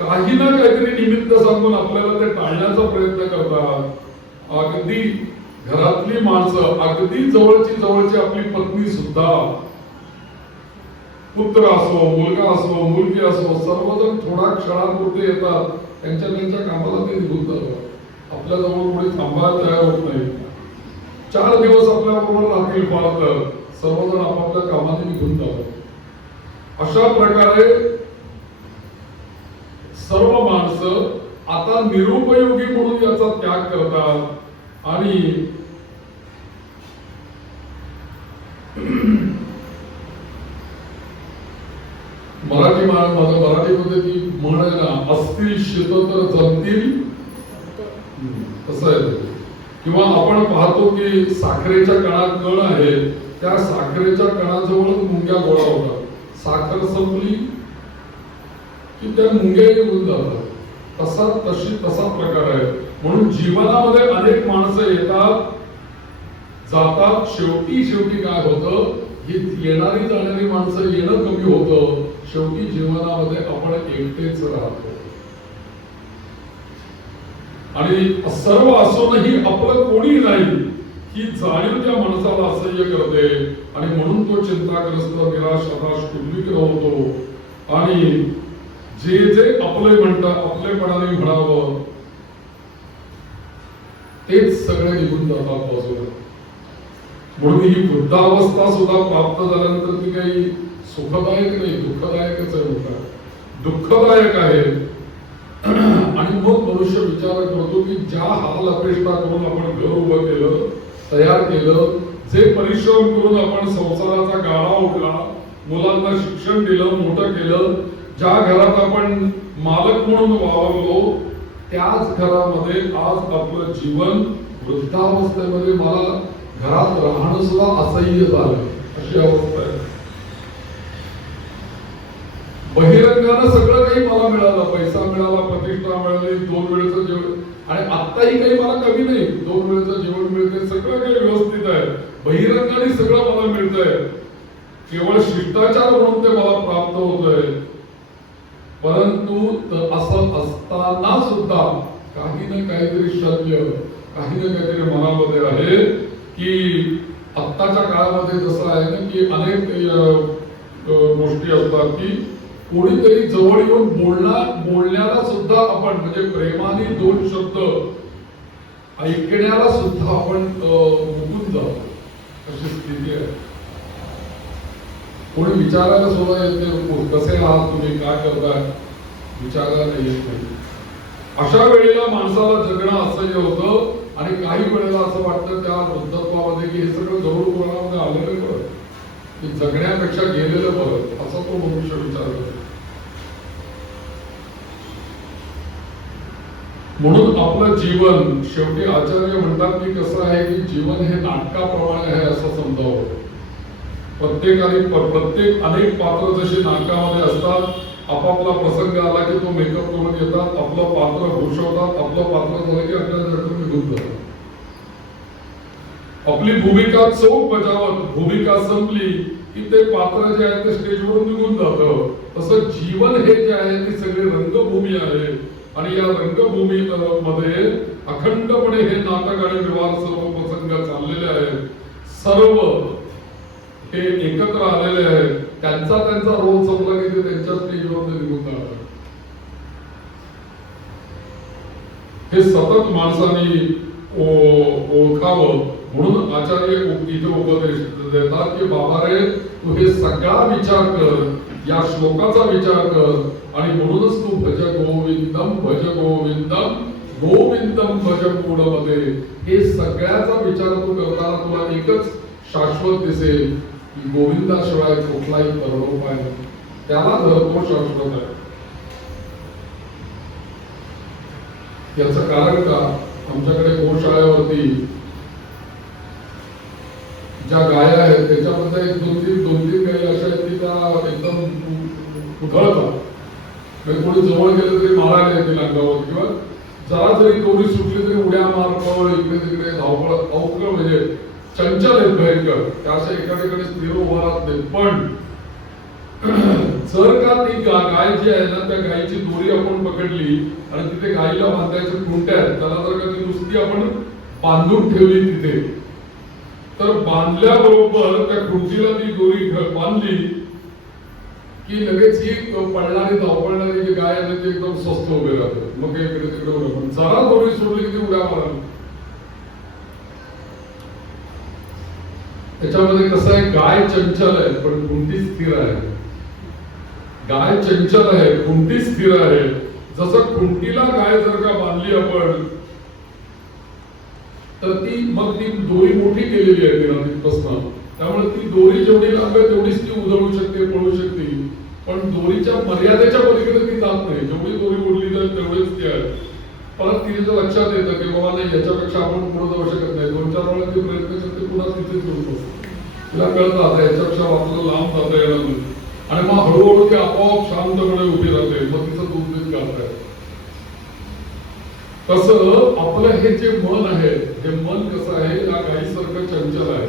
काही ना काहीतरी निमित्त सांगून आपल्याला ते टाळण्याचा प्रयत्न करतात. अगदी घरातली माणसं, अगदी जवळची आपली पत्नी सुद्धा, पुत्र असो, मुलगा असो, मुलगी असो, सर्वजण थोडा क्षणापुरते येतात, त्यांच्या कामाला ते निघून जातात. आपल्या जवळ कोणी थांबायला तयार होत नाही. 4 दिवस आपल्या बरोबर राहतील फार तर सर्वजण आपापल्या कामाने निघून जातात. अशा प्रकारे सर्व माणसं आता निरुपयोगी म्हणून याचा त्याग करतात आणि मराठीमध्ये ती म्हण आहे ना, असतील शीत तर जमतील, कसं आहे. किंवा आपण पाहतो की साखरेच्या कणात कण आहे, त्या साखरेच्या कणाजवळ मुंग्या गोळा होतात. साखर संपली की त्या मुंग्या निघून जातात. तसा प्रकार आहे. म्हणून जीवनामध्ये अनेक माणसं येतात जातात, शेवटी काय होतं, ही येणारी जाणारी माणसं येणं कमी होतं. शेवटी जीवनामध्ये आपण एकटेच राहतो आणि सर्व असूनही आपलं कोणी नाही ही जाणीव त्या माणसाला असह्य करते आणि म्हणून तो चिंताग्रस्त, निराश, हताश, कुद्विग्र होतो आणि जे आपलेपणाने म्हणावं तेच सगळे निघून जातात बाजूला. म्हणून ही वृद्धावस्था सुद्धा प्राप्त झाल्यानंतर ती काही सुखदायक नाही, दुःखदायकच आहे. दुःखदायक आहे. आणि मग मनुष्य विचार करतो की ज्या हाल अपेक्षा करून आपण घर उभं केलं, तयार केलं, जे परिश्रम करून आपण संसाराचा गाळा ओढला, मुलांना शिक्षण दिलं, मोठं केलं, ज्या घरात आपण मालक म्हणून वावरलो, त्याच घरामध्ये आज आपलं जीवन वृद्धावस्थेमध्ये मला घरात राहणं सुद्धा असह्य झालं, अशी अवस्था आहे. बहिरंगानं सगळं काही मला मिळालं, पैसा मिळाला, प्रतिष्ठा मिळाली, 2 वेळेचं जेवण, आणि आत्ताही काही मला कमी नाही, 2 वेळेचं जेवण मिळते, सगळं काही व्यवस्थित आहे. बहिरंगाने सगळं मला मिळतंय, केवळ शिष्टाचार म्हणून ते मला प्राप्त होतंय. परंतु असं असताना सुद्धा काही ना काहीतरी शल्य, काही ना काहीतरी मनामध्ये आहे की आत्ताच्या काळामध्ये जसं आहे ना की अनेक गोष्टी असतात की कोणीतरी जवळ येऊन बोलण्याला सुद्धा आपण म्हणजे प्रेमाने 2 शब्द ऐकण्याला सुद्धा आपण मुकून जातो, अशी स्थिती आहे. कोणी विचारायला सुद्धा येत नाही, कसे आहात तुम्ही, काय करताय, विचारायला येत नाही. अशा वेळेला माणसाला जगणं असह्य होतं आणि काही वेळेला असं वाटतं त्या वृद्धत्वामध्ये की हे सगळं जवळ कोणामध्ये आलेलं बरं, की जगण्यापेक्षा गेलेलं बरं, असा तो मनुष्य विचार करतो. म्हणून आपलं जीवन शेवटी आचार्य म्हणतात की कसं आहे की जीवन हे नाटकाप्रमाणे आहे असं समजावं. प्रत्येक अनेक पात्र जशी नाटकामध्ये असतात, आपापला प्रसंग आला की तो मेकअप करून येतात, आपलं पात्र घोषवतात, आपलं पात्र झालं की आपल्या जगातून निघून जातात. आपली भूमिका चोख बजावत भूमिका संपली की ते पात्र जे आहे ते स्टेजवरून निघून जातं. तसं जीवन हे जे आहे ती सगळी रंगभूमी आहे आणि या रंगभूमी मध्ये अखंडपणे हे नाटक आणि व्यवहार सर्व प्रसंग चाललेले आहेत. सर्व हे एकत्र आलेले आहेत. त्यांचा रोल संपला की ते त्यांच्या स्टेजवर निघून जातात. हे सतत माणसांनी ओळखावं म्हणून आचार्य इथे उपदेश देतात की बाबा रे, तू हे सगळा विचार कर, या श्लोकाचा विचार कर आणि म्हणूनच तू भज गोविंदम गोविंदम भज पुढमध्ये. हे सगळ्याचा विचार तू करताना तुला एकच शाश्वत दिसेल की गोविंदाशिवाय कुठलाही परलोक आहे, त्याला धरतो शाश्वत आहे. याचं कारण का, आमच्याकडे गोशाळेवरती ज्या गाया आहेत त्याच्यामध्ये दोन तीन गायी अशा आहेत की त्या एकदम उधळतात. कोणी जवळ गेलं तरी मारायला येतील अंगावर, किंवा जरा जरी दोरी सुटली तरी उड्या मार पळ इकडे तिकडे धावपळ अवघड, म्हणजे चंचल आहेत भयंकर. त्या अशा एका ठिकाणी स्थिर उभा राहत नाही. पण जर का ती गाय जी आहे ना, त्या गायीची दोरी आपण पकडली आणि तिथे गायीला बांधायच्या खुंट्या आहेत, त्याला जर का ती नुसती आपण बांधून ठेवली तिथे, तर बांधल्याबरोबर त्या खुंटीला ती दोरी बांधली की लगेच ही पळणारी धावपळणारी जी गाय आहे ती एकदम स्वस्त उभे राहते. मग इकडे तिकडे उभे, पण जरा दोरी सोडली की ती उड्या मारावी. त्याच्यामध्ये कसं आहे, गाय चंचल आहे पण खुंटी स्थिर आहे. गाय चंचल आहे, खुंटी स्थिर आहे. जसं खुंटीला गाय जर का बांधली आपण, तर ती मग ती दोरी मोठी केलेली आहे तिला तिथपासून, त्यामुळे ती दोरी जेवढी लांब आहे तेवढीच ती उधळू शकते, पळू शकते. पण दोरीच्या मर्यादेच्या पलीकडे ती जात नाही. जेवढी दोरी ओढली जाईल तेवढेच ती आहे. परत तिच्या लक्षात येतं की बाबा नाही, याच्यापेक्षा आपण पुढे जाऊ शकत नाही. 2-4 वेळा ती प्रयत्न करते, पुन्हा तिथेच होतो. तिला कळतं आता याच्यापेक्षा आपल्याला लांब जाता येणार नाही, आणि मग हळूहळू ती आपोआप शांतपणे उभी राहते. मग तिचं दूध दूध काढताय. तसं आपलं हे जे मन आहे, हे मन कसं आहे, या गायीसारखं चंचल आहे.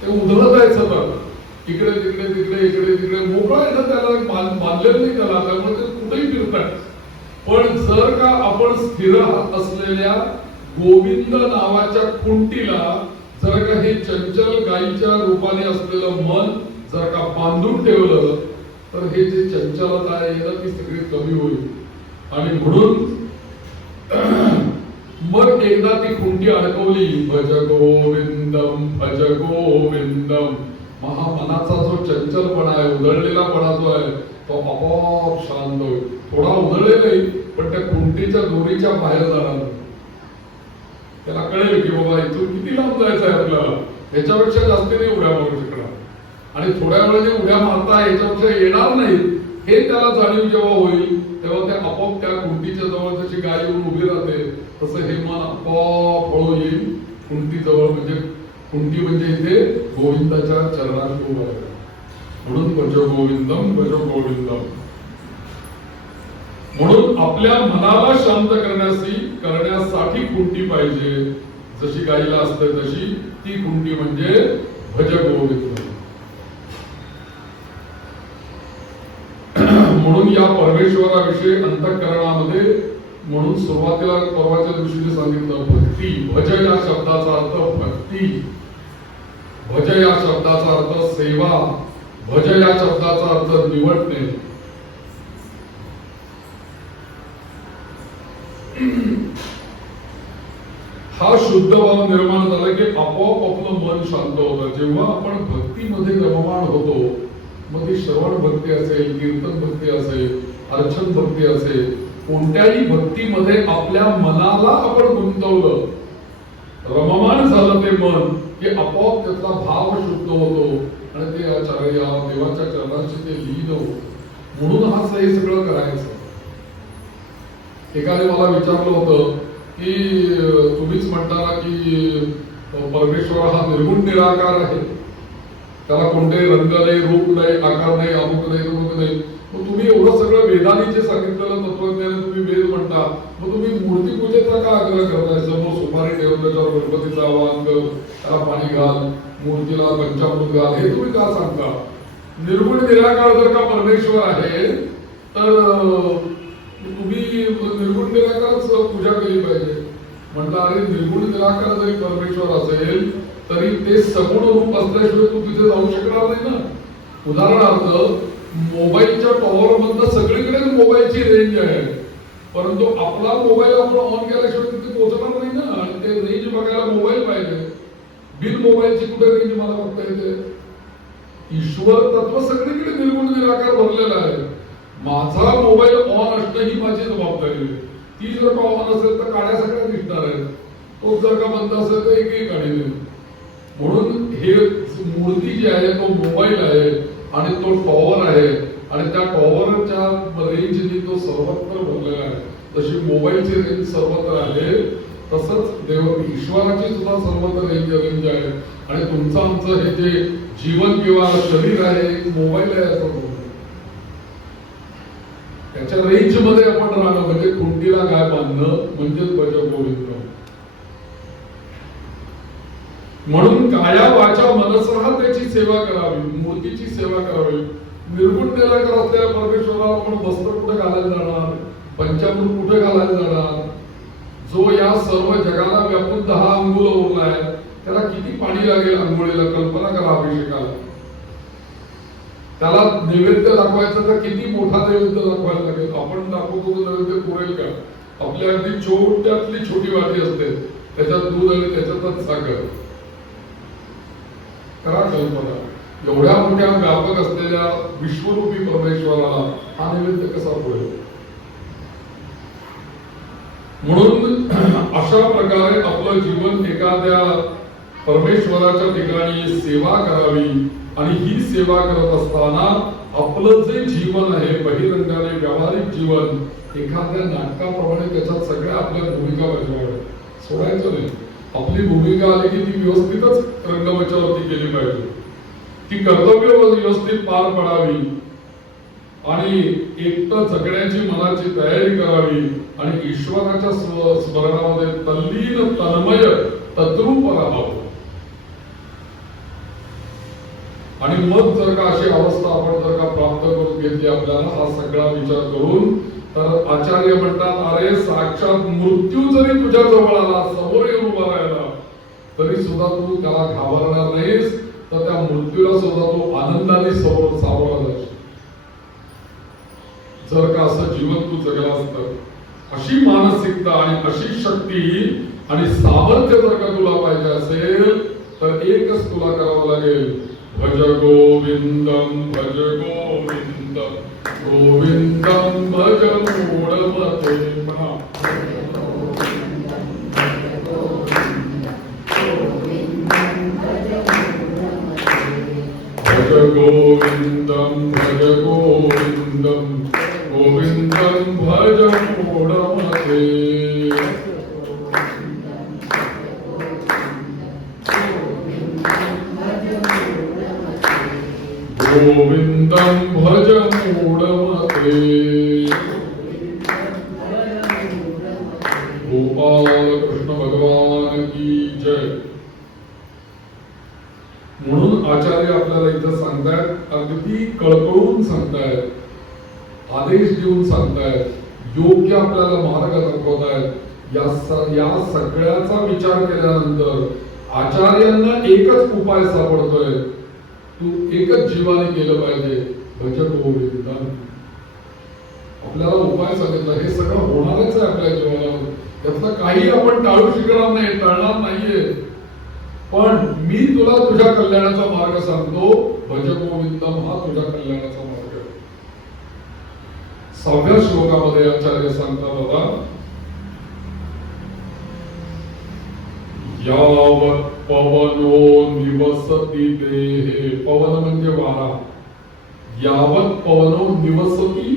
ते उधळत आहे सतत, इकडे तिकडे तिकडे इकडे तिकडे. मोकळा आहे ना, त्याला बांधलेलं नाही त्याला, त्यामुळे ते कुठेही फिरतात. पण जर का आपण स्थिर असलेल्या गोविंद नावाच्या खुंटीला जर का हे चंचल गायीच्या रूपाने असलेलं मन जर का बांधून ठेवलं, तर हे जे चंचलता आहे ना, ती सगळी कमी होईल. आणि म्हणून मग एकदा ती खुंटी अडकवली, भज गोविंदम भज गोविंदम. मनाचा जो चंचलपणा आहे, उधळलेलापणा जो आहे, तो आपोआप शांत होईल. थोडा उधळलेलाही, पण त्या खुंटीच्या दोरीच्या बाहेर जाणार नाही. त्याला कळेल की बाबा इथून किती लांब जायचं आहे आपल्याला, याच्यापेक्षा जास्त नाही उड्या मारू शकणार. आणि थोड्या वेळाने उड्या मारता याच्यापेक्षा येणार नाही, हे त्याला जाणीव जेव्हा होईल, तेव्हा ते आपोआप त्या खुंटीच्या जवळ जशी गाय येऊन उभी राहते, तसं हे मन आपोआप हळू येईल खुंटी जवळ. म्हणजे खुंटी म्हणजे इथे गोविंदाच्या चरणात उभा आहे. म्हणून भज गोविंदम भज गोविंदम. म्हणून आपल्या मनाला शांत करण्यासाठी खुंटी पाहिजे. जशी गायीला असते तशी ती खुंटी म्हणजे भज गोविंदम. म्हणून या परमेश्वराविषयी अंतःकरणामध्ये, म्हणून सुरुवातीला परवाच्या दिवशी सांगितलं, भक्ती. भज या शब्दाचा अर्थ भक्ती, भज या शब्दाचा अर्थ सेवा, भज या शब्दाचा अर्थ निवडणे. हा शुद्ध भाव निर्माण झाला की आपोआप आपलं मन शांत होतं. जेव्हा आपण भक्तीमध्ये रममाण होतो, मग ती श्रवण भक्ती असेल, कीर्तन भक्ती असेल, अर्चन भक्ती असेल, कोणत्याही भक्तीमध्ये आपल्या मनाला आपण गुंतवलं, रममाण झालं ते मन, की आपोआप त्याचा भाव शुद्ध होतो आणि ते आचार्य देवाच्या चरणाशी ते लीन होतं. म्हणून हे सगळं करायचं. एकाने मला विचारलं होतं की तुम्हीच म्हणता की परमेश्वर हा निर्गुण निराकार आहे, त्याला कोणतेही रंग नाही, रूप नाही, आकार नाही, अमुक नाही, तमुक नाही. मग तुम्ही एवढं सगळं वेदांनी जे सांगितलेलं तत्वज्ञान तुम्ही वेद म्हणता, मग तुम्ही मूर्ती पूजेचा का आग्रह करताय? समोर सुपारी ठेवून त्याच्यावर गणपतीचं आवाहन कर, त्याला पाणी घाल, मूर्तीला पंचामृत घाल, हे तुम्ही का सांगता? निर्गुण निराकार जर का परमेश्वर आहे, तर तुम्ही निर्गुण निराकारच पूजा केली पाहिजे. म्हटलं अरे निर्गुण निराकार जरी परमेश्वर असेल तरी ते सगुण रूप असल्याशिवाय तू तिथे जाऊ शकणार नाही ना. उदाहरणार्थ, मोबाईलच्या टॉवर मधनं सगळीकडे मोबाईलची रेंज आहे, परंतु आपला मोबाईल आपण ऑन केल्याशिवाय तिथे पोहोचणार नाही ना. आणि ते रेंज बघायला मोबाईल पाहिजे. बिन मोबाईलची कुठे रेंज मला बघता येते? ईश्वर तत्व सगळीकडे निर्गुण निराकार भरलेला आहे. माझा मोबाईल ऑन असणं ही माझी जबाबदारी आहे. ती जर का ऑन असेल तर काड्या सगळ्या दिसणार आहेत, तो जर का बंद असेल तर एकही काढी नाही. म्हणून हे मूर्ती जी आहे तो मोबाईल आहे आणि तो टॉवर आहे, आणि त्या टॉवरच्या रेंजनी तो सर्वत्र भरलेला आहे. जशी मोबाईलची रेंज सर्वत्र आहे तसंच ईश्वराची सुद्धा सर्वत्र रेंज आहे. आणि तुमचं आमचं हे जे जीवन किंवा शरीर आहे एक मोबाईल आहे असं त्याच्या रेंज मध्ये आपण राहणं म्हणजे खुंटीला गाय बांधणं म्हणजेच भज गोविंद. म्हणून काया वाचा मनसहा त्याची सेवा करावी, मूर्तीची सेवा करावी. निर्गुण निराकार असलेल्या परमेश्वराला आपण वस्त्र कुठे घालायला जाणार, पंचामृत कुठे घालायला जाणार. जो या सर्व जगाला व्यापून 10 अंगुल उरलाय त्याला किती पाणी लागेल अंघोळीला, कल्पना करा. अभिषेकाला त्याला नैवेद्य दाखवायचं तर किती मोठा नैवेद्य दाखवायला लागेल. आपण दाखवतो नैवेद्य पुरेल का? आपल्या अगदी छोट्यातली छोटी वाटी असते, त्याच्यात दूध आणि त्याच्यातच साखर. करा कल्पना, एवढ्या मोठ्या व्यापक असलेल्या विश्वरूपी परमेश्वराला हा नैवेद्य कसा पुरेल. म्हणून अशा प्रकारे आपलं जीवन एखाद्या परमेश्वराच्या ठिकाणी सेवा करावी. आणि ही सेवा करत असताना आपलं जे जीवन आहे बहिरंगाने व्यावहारिक जीवन एखाद्या नाटकाप्रमाणे त्याच्यात सगळ्या आपल्या भूमिका बजावाव्या, सोडायचं नाही. आपली भूमिका आली की ती व्यवस्थितच रंगमंचावरती केली पाहिजे. ती कर्तव्य व्यवस्थित पार पडावी आणि एकटं जगण्याची मनाची तयारी करावी आणि ईश्वराच्या स्मरणामध्ये तल्लीन तन्मय तद्रूप राहावं. आणि मग जर का अशी अवस्था आपण जर का प्राप्त करून घेतली आपल्याला हा सगळा विचार करून, तर आचार्य म्हणतात अरे साक्षात मृत्यू जरी तुझ्या जवळ आला, समोर येऊन उभा राहिला, तरी सुद्धा तू त्याला घाबरणार नाहीस. तर त्या मृत्यूला सुद्धा तू आनंदाने समोर सावरला जाशील. जर का असं जीवन तू जगला असतं, अशी मानसिकता आणि अशी शक्ती आणि सामर्थ्य जर का तुला पाहिजे असेल तर एकच तुला करावं लागेल, भज गोविंदम भज गोविंदम गोविंदम भज मूढमते. भज गोविंदम भज गोविंदम गोविंदम भज मूढमते. गोविंदम भज मूढमते. गोपाल कृष्ण भगवान की जय. म्हणून आचार्य आपल्याला इथं सांगतायत, अगदी कळकळून सांगतायत, आदेश देऊन सांगतायत, योग्य आपल्याला मार्ग दाखवतायत. या सगळ्याचा विचार केल्यानंतर आचार्यांना एकच उपाय सापडतोय, तू एकच जीवाने केलं पाहिजे, भज गोविंदम. आपल्याला उपाय सांगितला, हे सगळं होणारच आहे आपल्या जीवनावर, त्यातलं काही आपण टाळू शकणार नाही, टळणार नाहीये. पण मी तुला तुझ्या कल्याणाचा मार्ग सांगतो, भज गोविंदम हा तुझ्या कल्याणाचा मार्ग. 6व्या श्लोकामध्ये आचार्य सांगतात बघा, यावत पवनो निवसती देहे. पवन म्हणजे वारा. यावत पवनो निवसती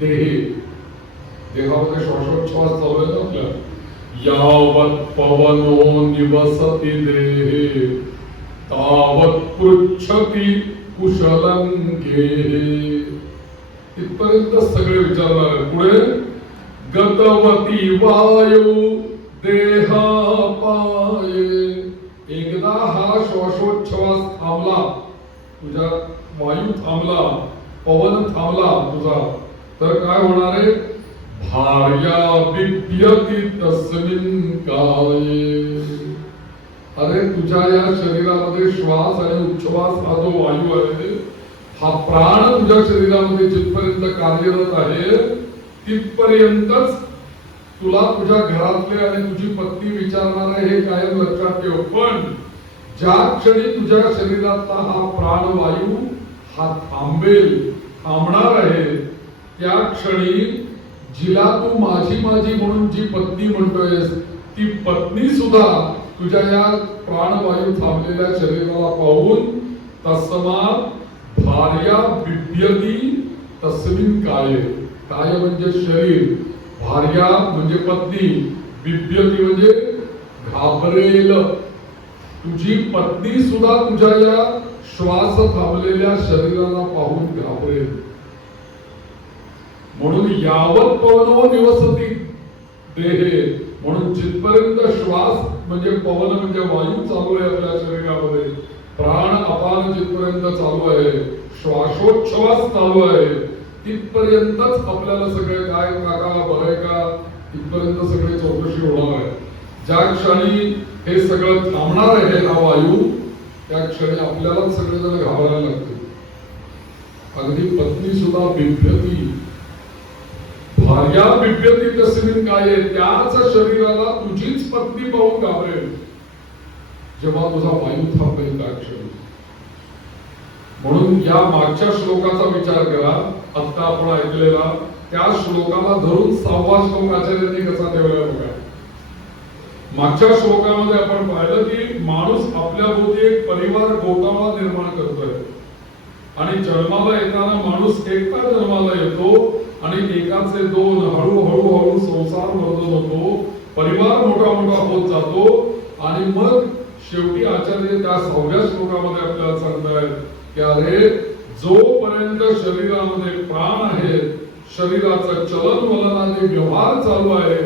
देहे, देहामध्ये श्वासोच्छ्वास चालू आहे ना आपल्या. यावत पवनो निवसती देहे तावत पृच्छति कुशलं गेहे. इथपर्यंत सगळे विचारणार आहे. पुढे गतवती वायू देहा पाये. एकदा हा श्वासोच्छ्वास थांबला, तुझा वायू थांबला, पवन थांबला तुझा, तर काय होणार आहे, भार्या बिभ्यति तस्मिन् काये. अरे तुझ्या या शरीरामध्ये श्वास आणि उच्छ्वास हा जो वायू आहे, हा प्राण तुझ्या शरीरामध्ये जिथपर्यंत कार्यरत आहे तिथपर्यंतच तुला तुझ्या घरातले आणि तुझी पत्नी विचारणार आहे, हे कायम लक्षात ठेव. पण ज्या क्षणी तुझ्या शरीरातला हा प्राणवायू हा थांबणार आहे, त्या क्षणी जिला तू माझी माझी म्हणून जी पत्नी म्हणतोयस, ती पत्नी सुद्धा तुझ्या या प्राणवायू थांबलेल्या शरीराला पाहून तस्मात् भार्या बिभ्यति तस्मिन् काये. काय म्हणजे शरीर, भार्या म्हणजे पत्नी, बिभ्यती म्हणजे घाबरेल. तुझी पत्नी सुद्धा तुझ्या या श्वास थांबलेल्या शरीराला पाहून घाबरेल. म्हणून यावत पवनो निवसती देहे, म्हणून जिथपर्यंत श्वास म्हणजे पवन म्हणजे वायू चालू आहे आपल्या शरीरामध्ये, प्राण अपान जिथपर्यंत चालू आहे, श्वासोच्छवास चालू आहे, तिथपर्यंतच आपल्याला सगळे काय काका बरंय का तिथपर्यंत सगळे चौकशी होणार आहे. ज्या क्षणी हे सगळं थांबणार आहे हा वायू, त्या क्षणी आपल्यालाच सगळेजण घाबरायला लागते. अगदी पत्नी सुद्धा बिभ्यती, भार्या बिभ्यती तस्मिन काय, त्याच शरीराला तुझीच पत्नी पाहून घाबरेल जेव्हा तुझा वायू थांबेल त्या क्षणी. म्हणून या मागच्या श्लोकाचा विचार करा, आता आपण ऐकलेला त्या श्लोकाला धरून 6वा श्लोक आचार्यांनी कसा ठेवला बघा. मागच्या श्लोकामध्ये आपण पाहिलं की माणूस आपल्या भोवती एक परिवार गोटाळा निर्माण करतोय आणि जन्माला येताना माणूस एकटा जन्माला येतो आणि एकाचे दोन, हळूहळू हळू संसार वर्धन होतो, परिवार मोठा मोठा होत जातो आणि मग शेवटी आचार्य त्या 6व्या श्लोकामध्ये आपल्याला सांगतायत की अरे जोपर्यंत शरीरामध्ये प्राण आहे, शरीराचं चलन वलनाचे व्यवहार चालू आहे,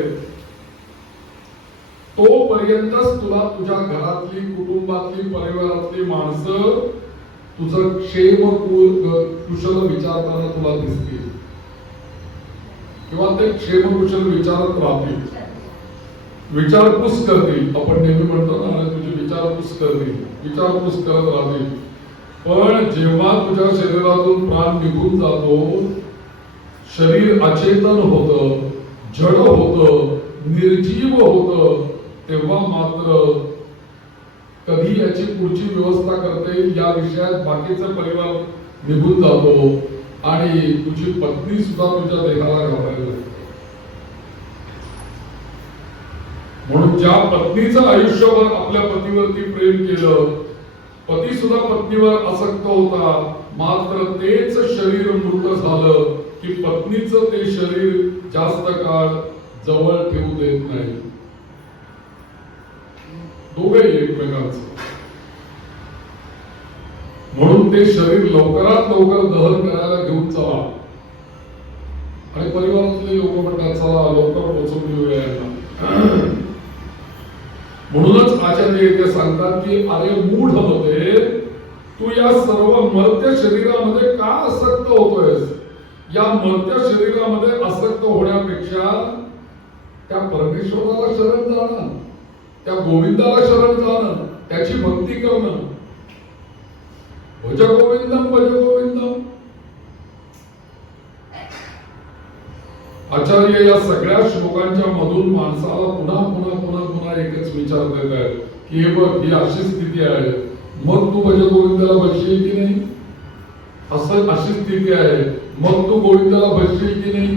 तोपर्यंतच तुला तुझ्या घरातली, कुटुंबातली, परिवारातली माणसं तुझं क्षेम कुशल विचारताना तुला दिसतील किंवा ते क्षेम कुशल विचारत राहतील, विचारपूस करतील. आपण नेहमी म्हणतो ना, तुझी विचारपूस करतील, विचारपूस करत राहतील. पण जेव्हा तुझ्या शरीरातून प्राण निघून जातो, शरीर अचेतन होतं, जड होतं, निर्जीव होतं, तेव्हा मात्र कधी याची पुढची व्यवस्था करता येईल या विषयात बाकीचा परिवार निघून जातो आणि तुझी पत्नी सुद्धा तुझ्या देहाला घाबरायला लागते. म्हणून ज्या पत्नीचं आयुष्यभर आपल्या पतीवरती प्रेम केलं, पती सुद्धा पत्नीवर आसक्त होता, मात्र तेच शरीर मृत झालं की पत्नीचं ते शरीर जास्त काळ जवळ ठेवू देत नाही. दोघेही एकमेकांचं. म्हणून ते शरीर लवकरात लवकर दहन करायला घेऊन चला आणि परिवारातले लोक म्हणतात चला लवकर पोहोचून घेऊया यांना. म्हणूनच आचार्य इथे सांगतात की अरे मूढ होते, तू या सर्व मर्त्य शरीरामध्ये का आसक्त होतोयस? या मर्त्य शरीरामध्ये आसक्त होण्यापेक्षा त्या परमेश्वराला शरण जाणं, त्या गोविंदाला शरण जाणं, त्याची भक्ती करणं. भज गोविंदम भज गोविंदम. आचार्य या सगळ्या श्लोकांच्या मधून माणसाला पुन्हा पुन्हा पुन्हा पुन्हा एकच विचार देत आहेत की हे बघ, ही अशी स्थिती आहे, मग तू भज गोविंदाला भजशील की नाही? असं अशी स्थिती आहे, मग तू गोविंदाला भजशील की नाही?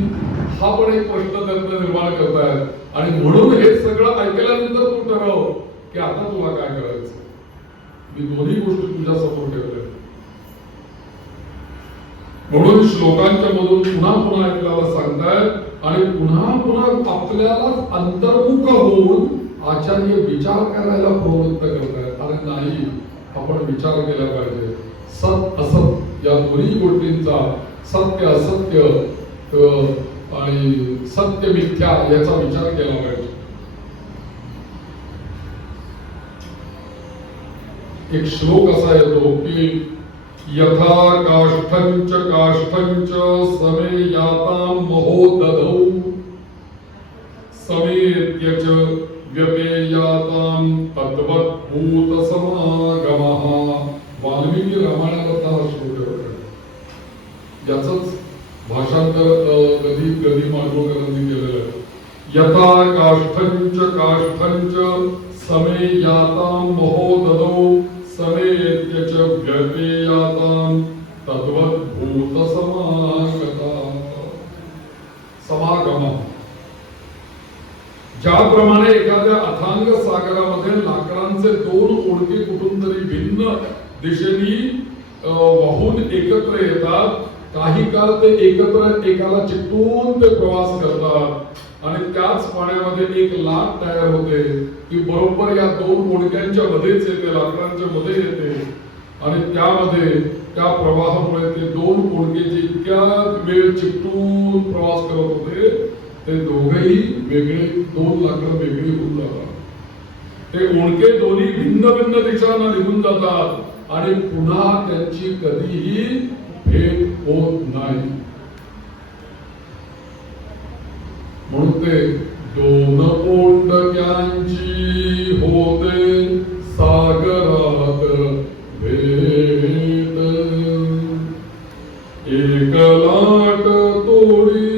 हा पण एक प्रश्न त्यांना निर्माण करतायत. आणि म्हणून हे सगळं ऐकल्यानंतर तू ठरव की आता तुला काय करायचं. मी दोन्ही गोष्टी तुझ्या समोर ठेवल्या. म्हणून श्लोकांच्या मधून पुन्हा पुन्हा आपल्याला सांगतायत आणि पुन्हा पुन्हा आपल्याला अंतर्मुख होऊन आचार्य विचार करायला प्रवृत्त करतायत. अरे नाही, आपण विचार केला पाहिजे. सत असत या दोन्ही गोष्टींचा, सत्य असत्य आणि सत्य मिथ्या याचा विचार केला पाहिजे. एक श्लोक असा येतो की यथा काष्ठंच काष्ठंच समे यातां महो दधौ समेत्यच व्यपेयातां तद्वत् भूत समागमः. वाल्मिकी रामायणातला हा श्लोक आहे. याचंच भाषांतर कधी माडगूळकरांनी केलेलं आहे. यथा काष्ठंच काष्ठंच समे यातां महो दधौ समेत्यच व्यपेयातां तद्वत् भूत समागमः. ज्याप्रमाणे एखाद्या अथांग सागरामध्ये लाकडांचे दोन ओढके कुठून तरी भिन्न दिशेने वाहून एकत्र येतात काही काळ ते एकत्र एकाला चिकटून ते प्रवास करतात आणि त्याच पाण्यामध्ये एक लाट तयार होते की बरोबर या दोन मुंडक्यांच्या मध्येच येते, लाकडांच्या मध्ये येते आणि त्यामध्ये त्या प्रवाहामुळे ते दोन मुंडके जे इतक्या वेळ चिकटून प्रवास करत होते ते दोघेही वेगळे, दोन लाकडं वेगळी होऊन जातात. ते मुंडके दोन्ही भिन्न भिन्न दिशांना निघून जातात आणि पुन्हा त्यांची कधीही भेट होत नाही. म्हणून ते दोन मुंडक्यांची होते सागरात भेट, एक लाट तोडी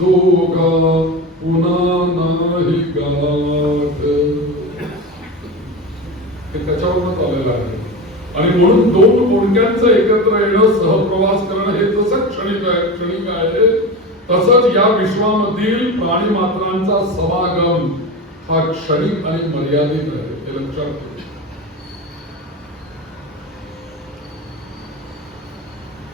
दोघा पुन्हा नाही गाठ. हे त्याच्यावरूनच आलेलं आहे. आणि म्हणून दोन मुंडक्यांचं एकत्र येणं, सहप्रवास करणं हे जसं क्षणिक आहे तसंच या विश्वामधील प्राणी मात्रांचा समागम हा क्षणिक आणि मर्यादित आहे, हे लक्षात ठेवा.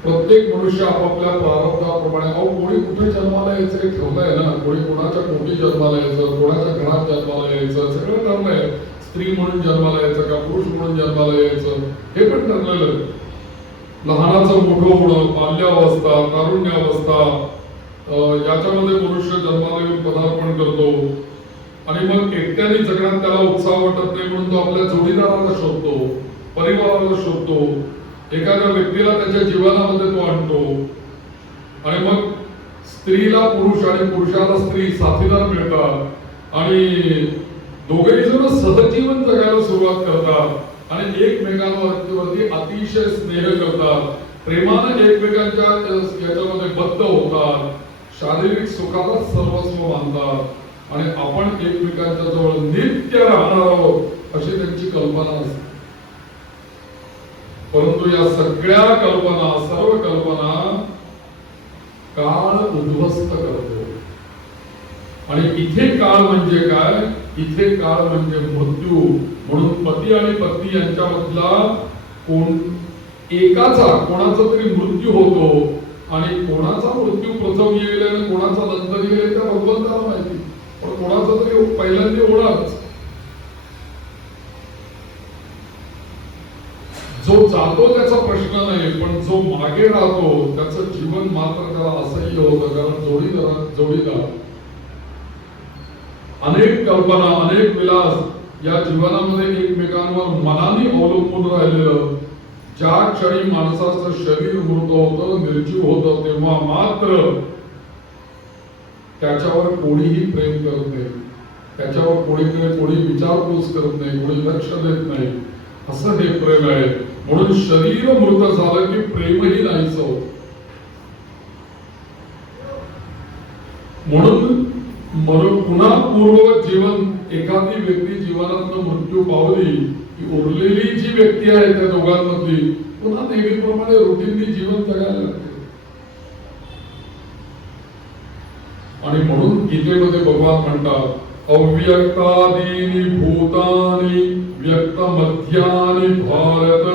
प्रत्येक मनुष्य आपापल्या प्रारब्धाप्रमाणे, कोणी कुठे जन्माला यायचं हे ठरलंय ना, कोणी कोणाच्या पोटी जन्माला यायचं, कोणाच्या घरात जन्माला यायचं, सगळं ठरलंय. स्त्री म्हणून जन्माला यायचं का पुरुष म्हणून जन्माला यायचं हे पण ठरलेलं आहे. लहानाचं मोठं होणं, बाल्यावस्था, तारुण्यावस्था याच्यामध्ये मनुष्य जन्माला येऊन पदार्पण करतो आणि मग एकट्याने जगण्यात त्याला उत्साह वाटत नाही म्हणून तो आपल्या जोडीदाराला शोधतो, परिवाराला शोधतो, एखाद्या व्यक्तीला त्याच्या जीवनामध्ये तो आणतो आणि मग स्त्रीला पुरुष आणि पुरुषाला स्त्री साथीदार मिळतात आणि दोघेही जण सहजीवन जगायला सुरुवात करतात आणि एकमेकांवरती अतिशय स्नेह करतात, प्रेमाने एकमेकांच्या याच्यामध्ये बद्ध होतात, शारीरिक सुखाला सर्वस्व मानतात आणि आपण एकमेकांच्या जवळ नित्य राहणार आहोत अशी त्यांची कल्पना असते. परंतु या सगळ्या कल्पना, सर्व कल्पना काळ उद्ध्वस्त करतो. आणि इथे काळ म्हणजे काय? इथे काळ म्हणजे मृत्यू. म्हणून पती आणि पत्नी यांच्यामधला एकाचा कोणाचा तरी मृत्यू होतो आणि कोणाचा मृत्यू प्रथम येईल आणि कोणाचा नंतर येईल त्या भगवंताला माहिती, पण कोणाचा तरी पहिल्यांदा होणारच. जो जातो त्याचा प्रश्न नाही, पण जो मागे राहतो त्याचं जीवन मात्र त्याला असह्य होतं. कारण जोडीदार अनेक कल्पना, अनेक विलास या जीवनामध्ये एकमेकांवर मनाने अवलंबून राहिलेलं. ज्या क्षणी माणसाचं शरीर मृत होतं, निर्जीव होतं, तेव्हा मात्र त्याच्यावर कोणीही प्रेम करत नाही, त्याच्यावर कोणी विचारपूस करत नाही, कोणी लक्ष देत नाही. असं हे प्रेम आहे. म्हणून शरीर मृत झालं की प्रेमही नाहीच होत. म्हणून पुन्हा पूर्ववत जीवन, एखादी व्यक्ती जीवनात मृत्यू पावली की उरलेली जी व्यक्ती आहे त्या दोघांमधली पुन्हा नेहमीप्रमाणे रुटीननी जीवन जगायला लागते. आणि म्हणून गीतेमध्ये भगवान म्हणतात अव्यक्तादीनि भूतानि व्यक्त मध्यानि भारत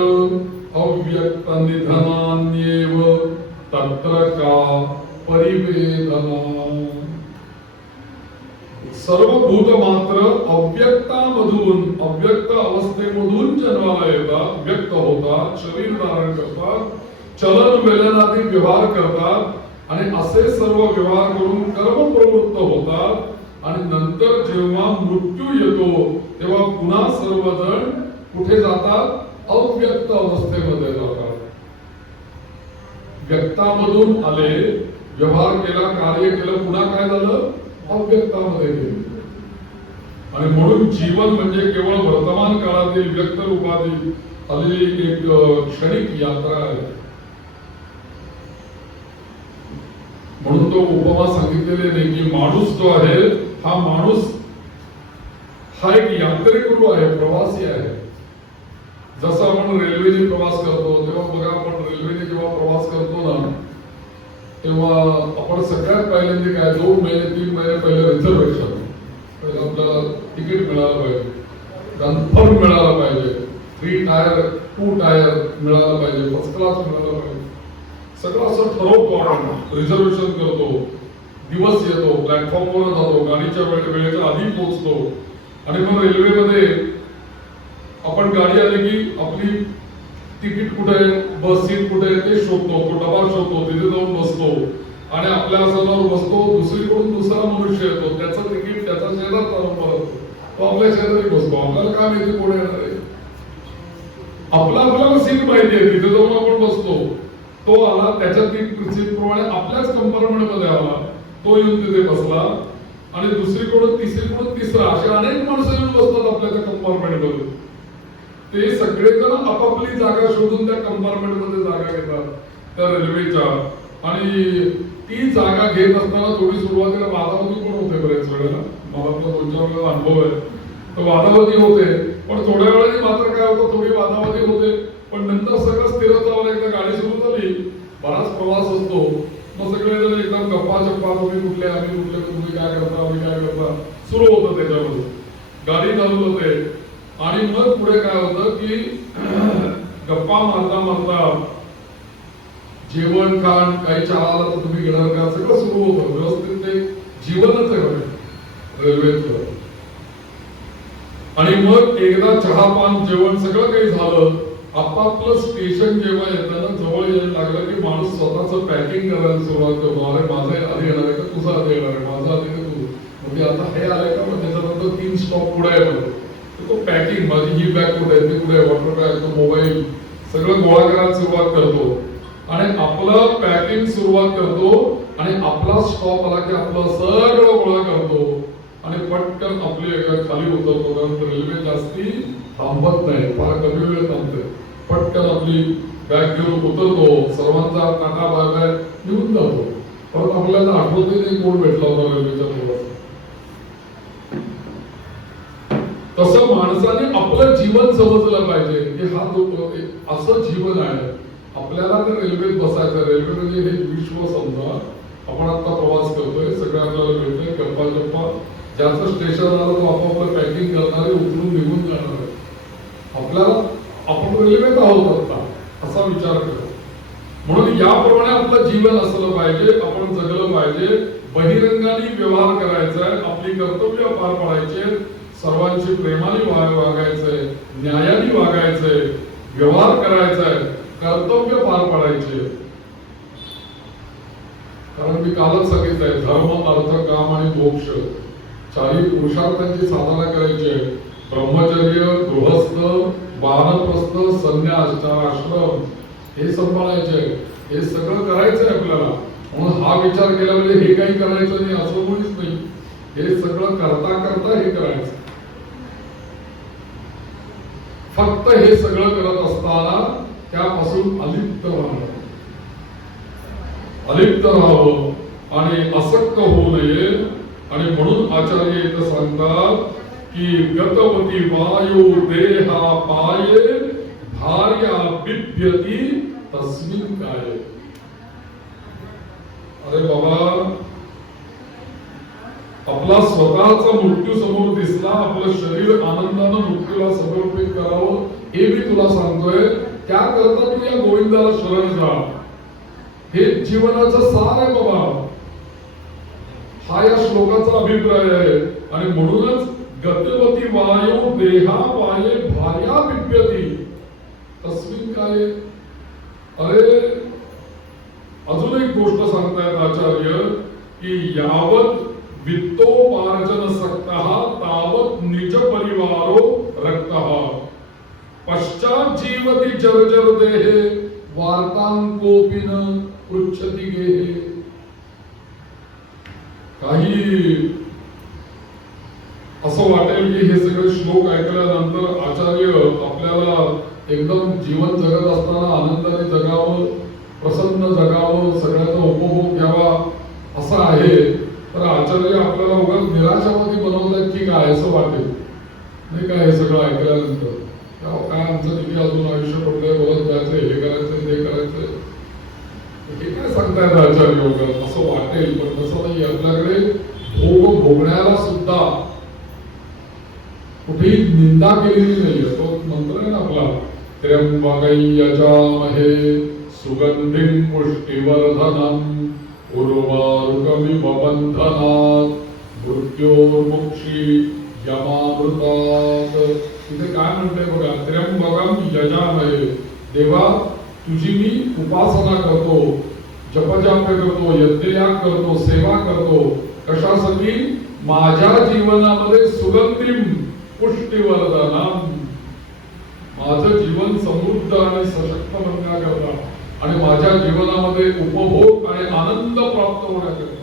अव्यक्त निधनान्येव तत्र का परिवेदना. सर्व भूत मात्र अव्यक्तामधून, अव्यक्त अवस्थेमधून जन्माला येतात, व्यक्त होतात, शरीर धारण करतात, चलन वेलनातील व्यवहार करतात आणि असे सर्व व्यवहार करून कर्म प्रवृत्त होतात आणि नंतर जेव्हा मृत्यू येतो तेव्हा पुन्हा सर्वजण कुठे जातात? अव्यक्त अवस्थेमध्ये जातात. व्यक्तामधून आले, व्यवहार केला, कार्य केलं, पुन्हा काय झालं? अव्यक्तामध्ये गेले. आणि म्हणून जीवन म्हणजे केवळ वर्तमान काळातील व्यक्त रूपातील आलेली एक क्षणिक यात्रा आहे. म्हणून तो उपमा सांगितलेले नाही की माणूस जो आहे हा माणूस हा एक यात्रेकरू आहे, प्रवासी आहे. जसं आपण रेल्वेने प्रवास करतो तेव्हा बघा, आपण रेल्वेने जेव्हा प्रवास करतो ना तेव्हा आपण सगळ्यात पहिल्यांदा काय 2 महिने 3 महिने पहिले रिझर्वेशन, आपल्याला तिकीट मिळालं पाहिजे, कन्फर्म मिळालं पाहिजे, 3 टायर 2 टायर मिळालं पाहिजे, फर्स्ट क्लास मिळालं पाहिजे. सगळं असं ठरवतो आपण, रिझर्वेशन करतो, दिवस येतो, प्लॅटफॉर्मवर जातो, गाडीच्या वेळेच्या आधी पोहोचतो आणि मग रेल्वेमध्ये आपण गाडी आली की आपली तिकीट कुठे आहे, बस सीट कुठे आहे ते शोधतो, तो डबा शोधतो, तिथे जाऊन बसतो आणि आपल्या आसनावर बसतो. दुसरीकडून दुसरा मनुष्य येतो, त्याचं तिकीट त्याचा शेजार चालवतो, तो आपल्या शेजारी बसतो. आपल्याला काय माहिती कोण येणार आहे, आपल्याला सीट माहिती आहे, तिथे जाऊन आपण बसतो. तो आला, त्याच्या सीट प्रमाणे आपल्याच कंपार्टमेंट मध्ये आला, तो येऊन तिथे बसला आणि दुसरीकडून तिसरीकडून तिसरा, असे अनेक माणसं येऊन बसतात आपल्या त्या कंपार्टमेंट मध्ये. ते सगळेजण आपापली जागा शोधून त्या कंपार्टमेंट मध्ये जागा घेतात त्या रेल्वेच्या. आणि ती जागा घेत असताना थोडी सुरुवातीला वादावादी पण होते, बरेच वेळेला मला आपला 2-4 वेळेला अनुभव आहे, तर वादावादी होते. पण थोड्या वेळाने मात्र काय होतं, थोडी वादावादी होते, पण नंतर सगळं स्थिर झालं. एकदा गाडी सुरू झाली, बराच प्रवास असतो, मग सगळेजण एकदम गप्पा चप्पा, तुम्ही कुठले, आम्ही कुठले, तुम्ही काय करता, आम्ही काय करता, सुरू होतं. त्याच्यामध्ये गाडी चालू होते आणि मग पुढे काय होतं की गप्पा मारता मारता जेवण खाण, काही चहा आला तर तुम्ही घेणार का, सगळं सुरू होतं व्यवस्थित. ते जीवनच आहे रेल्वेचं. आणि मग एकदा चहा पान जेवण सगळं काही झालं, आपापलं स्टेशन जेव्हा येताना जवळ यायला लागलं की माणूस स्वतःच पॅकिंग करायला सुरुवात करतो. अरे माझं आधी येणार आहे का, तुझं आधी येणार आहे, माझं आधी का तू, म्हणजे आता हे आलंय का, मग त्याच्यानंतर 3 स्टॉप पुढे आहे. तो पॅकिंग, माझी ही बॅग कुठे आहे, ते कुठे आहे, वॉटर बॅग, तो मोबाईल, सगळं गोळा करायला सुरुवात करतो आणि आपलं पॅकिंग सुरुवात करतो आणि आपला स्टॉप आला की आपलं सगळं गोळा करतो आणि पटकन आपली एका खाली उतरतो. कारण रेल्वे जास्ती थांबत नाही, फार कमी वेळ थांबते. पटकन आपली बॅग घेऊन उतरतो, सर्वांचा टाटा बाय बाय निघून जातो. परत आपल्याला आठवते नाही कोण भेटला होता रेल्वेच्या प्रवासात. तसं माणसाने आपलं जीवन समजलं पाहिजे की हा असं जीवन आहे. आपल्याला तर रेल्वेत बसायचं, रेल्वे म्हणजे हे विश्व समजा. आपण आता प्रवास करतोय, सगळं आपल्याला भेटतंय, गप्पा गप्पा, ज्याचं स्टेशन आलं तो आपापलं पॅकिंग करणारे उतरून निघून जाणार आहे. आपल्याला आपण रेल्वेत आहोत आता, असा विचार करा. म्हणून याप्रमाणे आपलं जीवन असलं पाहिजे, आपण जगलं पाहिजे. बहिरंगाने व्यवहार करायचा आहे, आपली कर्तव्य पार पाडायचे, सर्वांची प्रेमाने वागायचंय, न्यायाने वागायचंय, व्यवहार करायचाय, कर्तव्य पार पाडायचे. कारण मी कालच सांगितलंय, धर्म अर्थ काम आणि मोक्ष 4 पुरुषार्थांची साधना करायची आहे. ब्रह्मचर्य, गृहस्थ, वानप्रस्थ, संन्यास, 4 आश्रम हे सांभाळायचे, हे सगळं करायचंय आपल्याला. म्हणून हा विचार केला म्हणजे हे काही करायचं नाही असं मुळीच नाही, हे सगळं करता करता हे करायचं. फक्त हे सगळं करत असताना त्यापासून अलिप्त राहावं, अलिप्त राहावं आणि असक्त होऊ नये. आणि म्हणून आचार्य इथं सांगतात की गतवती वायू देहा पाये भार्या बिभ्यती तस्मिन् काये. अरे बाबा, आपला स्वतःचा मृत्यू समोर दिसला, आपलं शरीर आनंदानं मृत्यूला समर्पित करावं हे मी तुला सांगतोय. त्याकरता तू या गोविंदाला शरण जा. हे जीवनाचं सार आहे बाबा, हा या श्लोकाचा अभिप्राय आहे. आणि म्हणूनच गतवती वायू देहा पाये भार्या बिभ्यती तस्मिन् काये. अरे अजून एक गोष्ट सांगतायत आचार्य की यावत वित्तोपार्जन सक्तः तावत निज परिवारो रक्तः पश्चात जीवति जर्जर देहे वार्तांकोपि न पृच्छति गेहे. काही असं वाटेल की हे सगळे श्लोक ऐकल्यानंतर आचार्य आपल्याला एकदम जीवन जगत असताना आनंदाने जगावं, प्रसन्न जगावं, सगळ्याचा उपभोग घ्यावा असं आहे. तर आचार्य आपल्याला उगाच निराशावादी बनवतात की काय असं वाटेल नाही काय हे सगळं ऐकल्यानंतर. काय आमचं किती अजून आयुष्य पडलंय, बोलत जायचंय, हे करायचंय, ते करायचंय, हे काय सांगतायत आचार्य वगैरे असं वाटेल. पण तसं नाही, आपल्याकडे भोग भोगण्याला सुद्धा कुठेही निंदा केलेली नाहीये. तो मंत्र आहे ना आपला, त्र्यंबकै यजामहे सुगंधिं पुष्टिवर्धनम् उर्वारुकमिव बंधनात् मृत्योर्मुक्षी यमामृतात्. इथे काय म्हणते बघा, त्र्यंबकम यजामहे. देवा तुझी मी उपासना करतो, जपजाप करतो, यज्ञयाग करतो, सेवा करतो. कशासाठी? माझ्या जीवनामध्ये सुगंधिम पुष्टिवर्धनम, माझं जीवन समृद्ध आणि सशक्त बनण्याकरता आणि माझ्या जीवनामध्ये उपभोग आणि आनंद प्राप्त होण्याकरता.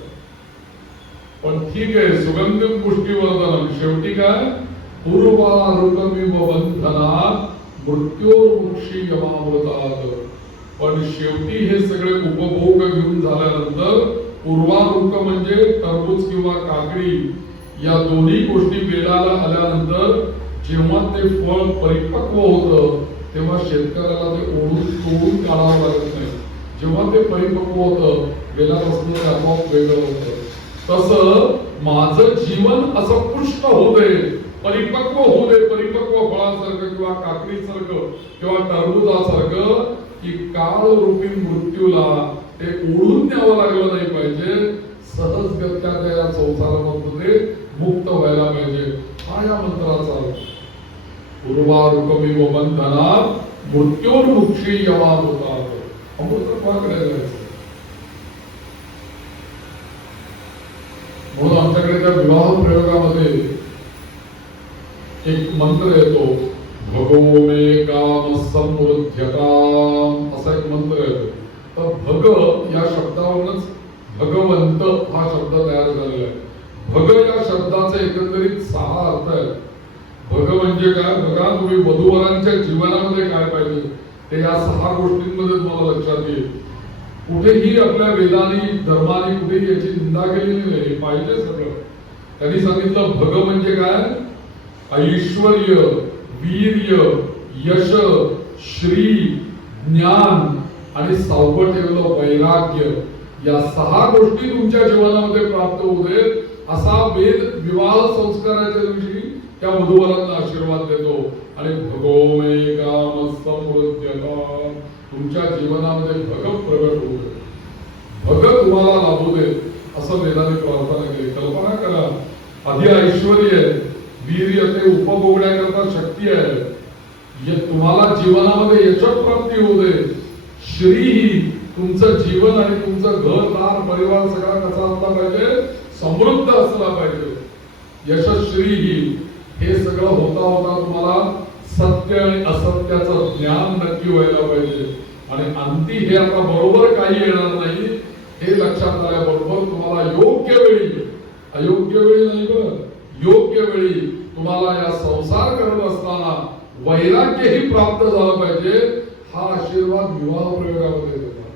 पण ठीक आहे, सुगंधिम पुष्टिवर्धनम, शेवटी काय? पूर्वारुकमिव बंधनात् मृत्योर्मुक्षी यमामृतात्. पण शेवटी हे सगळे उपभोग घेऊन झाल्यानंतर उर्वारुक म्हणजे टरबूज किंवा काकडी या दोन्ही गोष्टी वेळाला आल्यानंतर जेव्हा ते फळ परिपक्व होतं तेव्हा शेतकऱ्याला ते तोडून काढावं लागत नाही. जेव्हा ते परिपक्व होतं वेळापासून ते आपोआप वेगळं होतं. तसं माझं जीवन असं पुष्ट होऊ दे, परिपक्व होऊ दे, परिपक्व फळासारखं किंवा काकडीसारखं किंवा टरबुजासारखं, की काळ रूपी मृत्यूला ते ओढून न्यावं लागलं नाही पाहिजे. सहजगत्या त्या संसारामधून ते मुक्त व्हायला पाहिजे. हा या मंत्राचा अर्थ. उर्वारुकमिव बंधनात् मृत्योर्मुक्षी यमामृतात्. अमृतत्वाकडे जायचं. म्हणून आमच्याकडे त्या विवाह प्रयोगामध्ये एक मंत्र येतो, भगो मे काम समृद्ध्यताम, असा एक मंत्र येतो. तर भग या शब्दावरूनच भगवंत हा शब्द तयार झालेला आहे. भग या शब्दाचे एकंदरीत 6 अर्थ आहेत. भग म्हणजे काय? बघा, तुम्ही वधूवरांच्या जीवनामध्ये काय पाहिजे ते या 6 गोष्टींमध्ये तुम्हाला लक्षात येईल. कुठेही आपल्या वेदांनी धर्माने कुठेही याची निंदा केलेली नाही, पाहिजे सगळं. त्यांनी सांगितलं भग म्हणजे काय? ऐश्वर्य, वीर्य, यश, श्री, ज्ञान आणि 6वं ठेवलं वैराग्य. या 6 गोष्टी तुमच्या जीवनामध्ये प्राप्त होऊ देत असा वेद विवाह संस्काराच्या दिवशी त्या वधूवरांना आशीर्वाद देतो. आणि भगो मे काम समृद्ध्यताम्, तुमच्या जीवनामध्ये भग प्रगट होऊ दे, भग तुम्हाला लाभू दे असं वेदाने प्रार्थना केली. कल्पना करा, आधी ऐश्वर्य आहे, वीर्य ते उपभोगण्याकरता शक्ती आहे, तुम्हाला जीवनामध्ये यशः प्राप्ती होऊ दे. श्री, तुमचं जीवन आणि तुमचं घर-दार परिवार सगळा कसा असला पाहिजे? समृद्ध असला पाहिजे. यशस्वी हे सगळं होता होता तुम्हाला सत्य आणि असत्याचं ज्ञान नक्की व्हायला पाहिजे. आणि अंती हे आता बरोबर काही येणार नाही हे लक्षात आल्याबरोबर तुम्हाला योग्य वेळी, अयोग्य वेळी नाही बरं, योग्य वेळी तुम्हाला या संसार करत असताना वैराग्यही प्राप्त झालं पाहिजे. हा आशीर्वाद विवाह प्रयोगामध्ये देतात.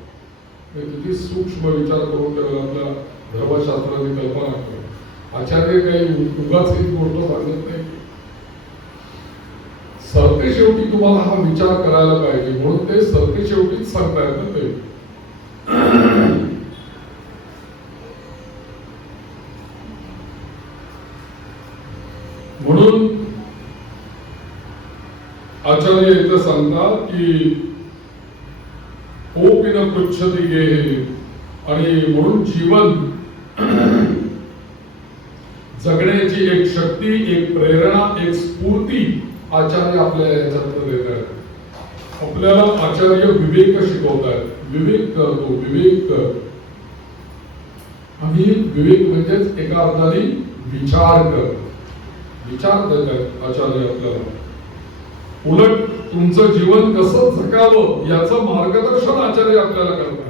किती सूक्ष्म विचार करून ठेवला आपल्या धर्मशास्त्राची कल्पना करू. आचार्य काही उगाच ही गोष्ट सांगत नाही. सरते शेवटी तुम्हाला हा विचार करायला पाहिजे, म्हणून ते सरते शेवटीच सांगतायत ना ते. म्हणून आचार्य इथं सांगतात की कोपिन पृच्छती गे, आणि म्हणून जीवन जगण्याची एक शक्ती, एक प्रेरणा, एक स्फूर्ती आचार्य आपल्या याच्यात देत आहेत. आपल्याला आचार्य विवेक शिकवतात. विवेक करतो, विवेक कर. आणि विवेक म्हणजेच एका अर्थाने विचार कर, विचार देतात आचार्य आपल्याला. उलट तुमचं जीवन कसं जगावं याचं मार्गदर्शन आचार्य आपल्याला करतात.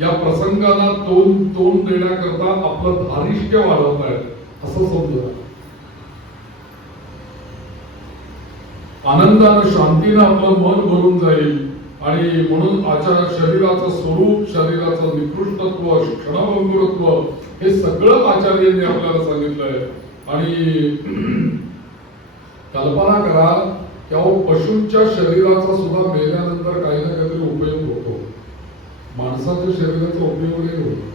या प्रसंगाला तोंड देण्याकरता आपलं धारिष्ट्य वाढवत आहेत असं समजा. आनंदानं, शांतीनं आपलं मन भरून जाईल. आणि म्हणून शरीराचं स्वरूप, शरीराचं निकृष्टत्व, क्षणभंगुरत्व हे सगळं आचार्यांनी आपल्याला सांगितलंय. आणि कल्पना करा, त्या पशूंच्या शरीराचा सुद्धा मेल्यानंतर काही ना काहीतरी उपयोग होतो. माणसाच्या शरीराचा उपयोग नाही होतो.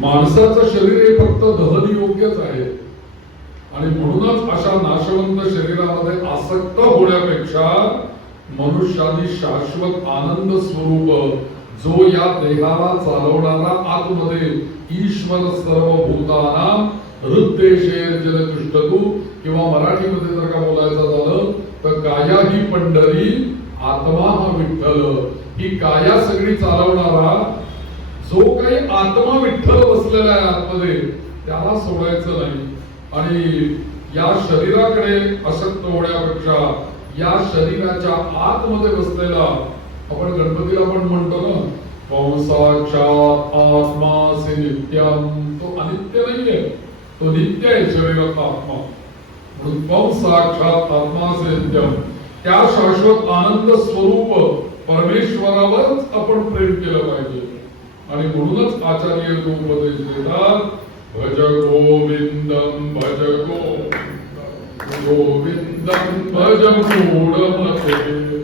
माणसाचं शरीर हे फक्त दहन योग्यच आहे. आणि म्हणूनच अशा नाशवंत शरीरामध्ये आसक्त होण्यापेक्षा मनुष्याने शाश्वत आनंद स्वरूप जो या देहाला चालवणारा आतमध्ये ईश्वर सर्व भूतानां हृद्देशेर जलतिष्ठतु, किंवा मराठीमध्ये जर का बोलायचं झालं तर काया ही पंढरी आत्मा हा विठ्ठल. ही काया सगळी चालवणारा जो काही आत्मा विठ्ठल बसलेला आहे आतमध्ये त्याला सोडायचं नाही. आणि या शरीराकडे आसक्त होण्यापेक्षा या शरीराच्या आतमध्ये बसलेला, आपण गणपतीला पण म्हणतो ना साक्षात आत्मासी नित्यम, तो अनित्य नाहीये, तो नित्य आहे शरीराचा आत्मा. म्हणून साक्षात आत्मासी नित्यम, त्या शाश्वत आनंद स्वरूप परमेश्वरावरच आपण प्रेम केलं पाहिजे. आणि म्हणूनच आचार्य तो उपदेश देतात, भज गोविंदम भज गोविंदम भज मूढमते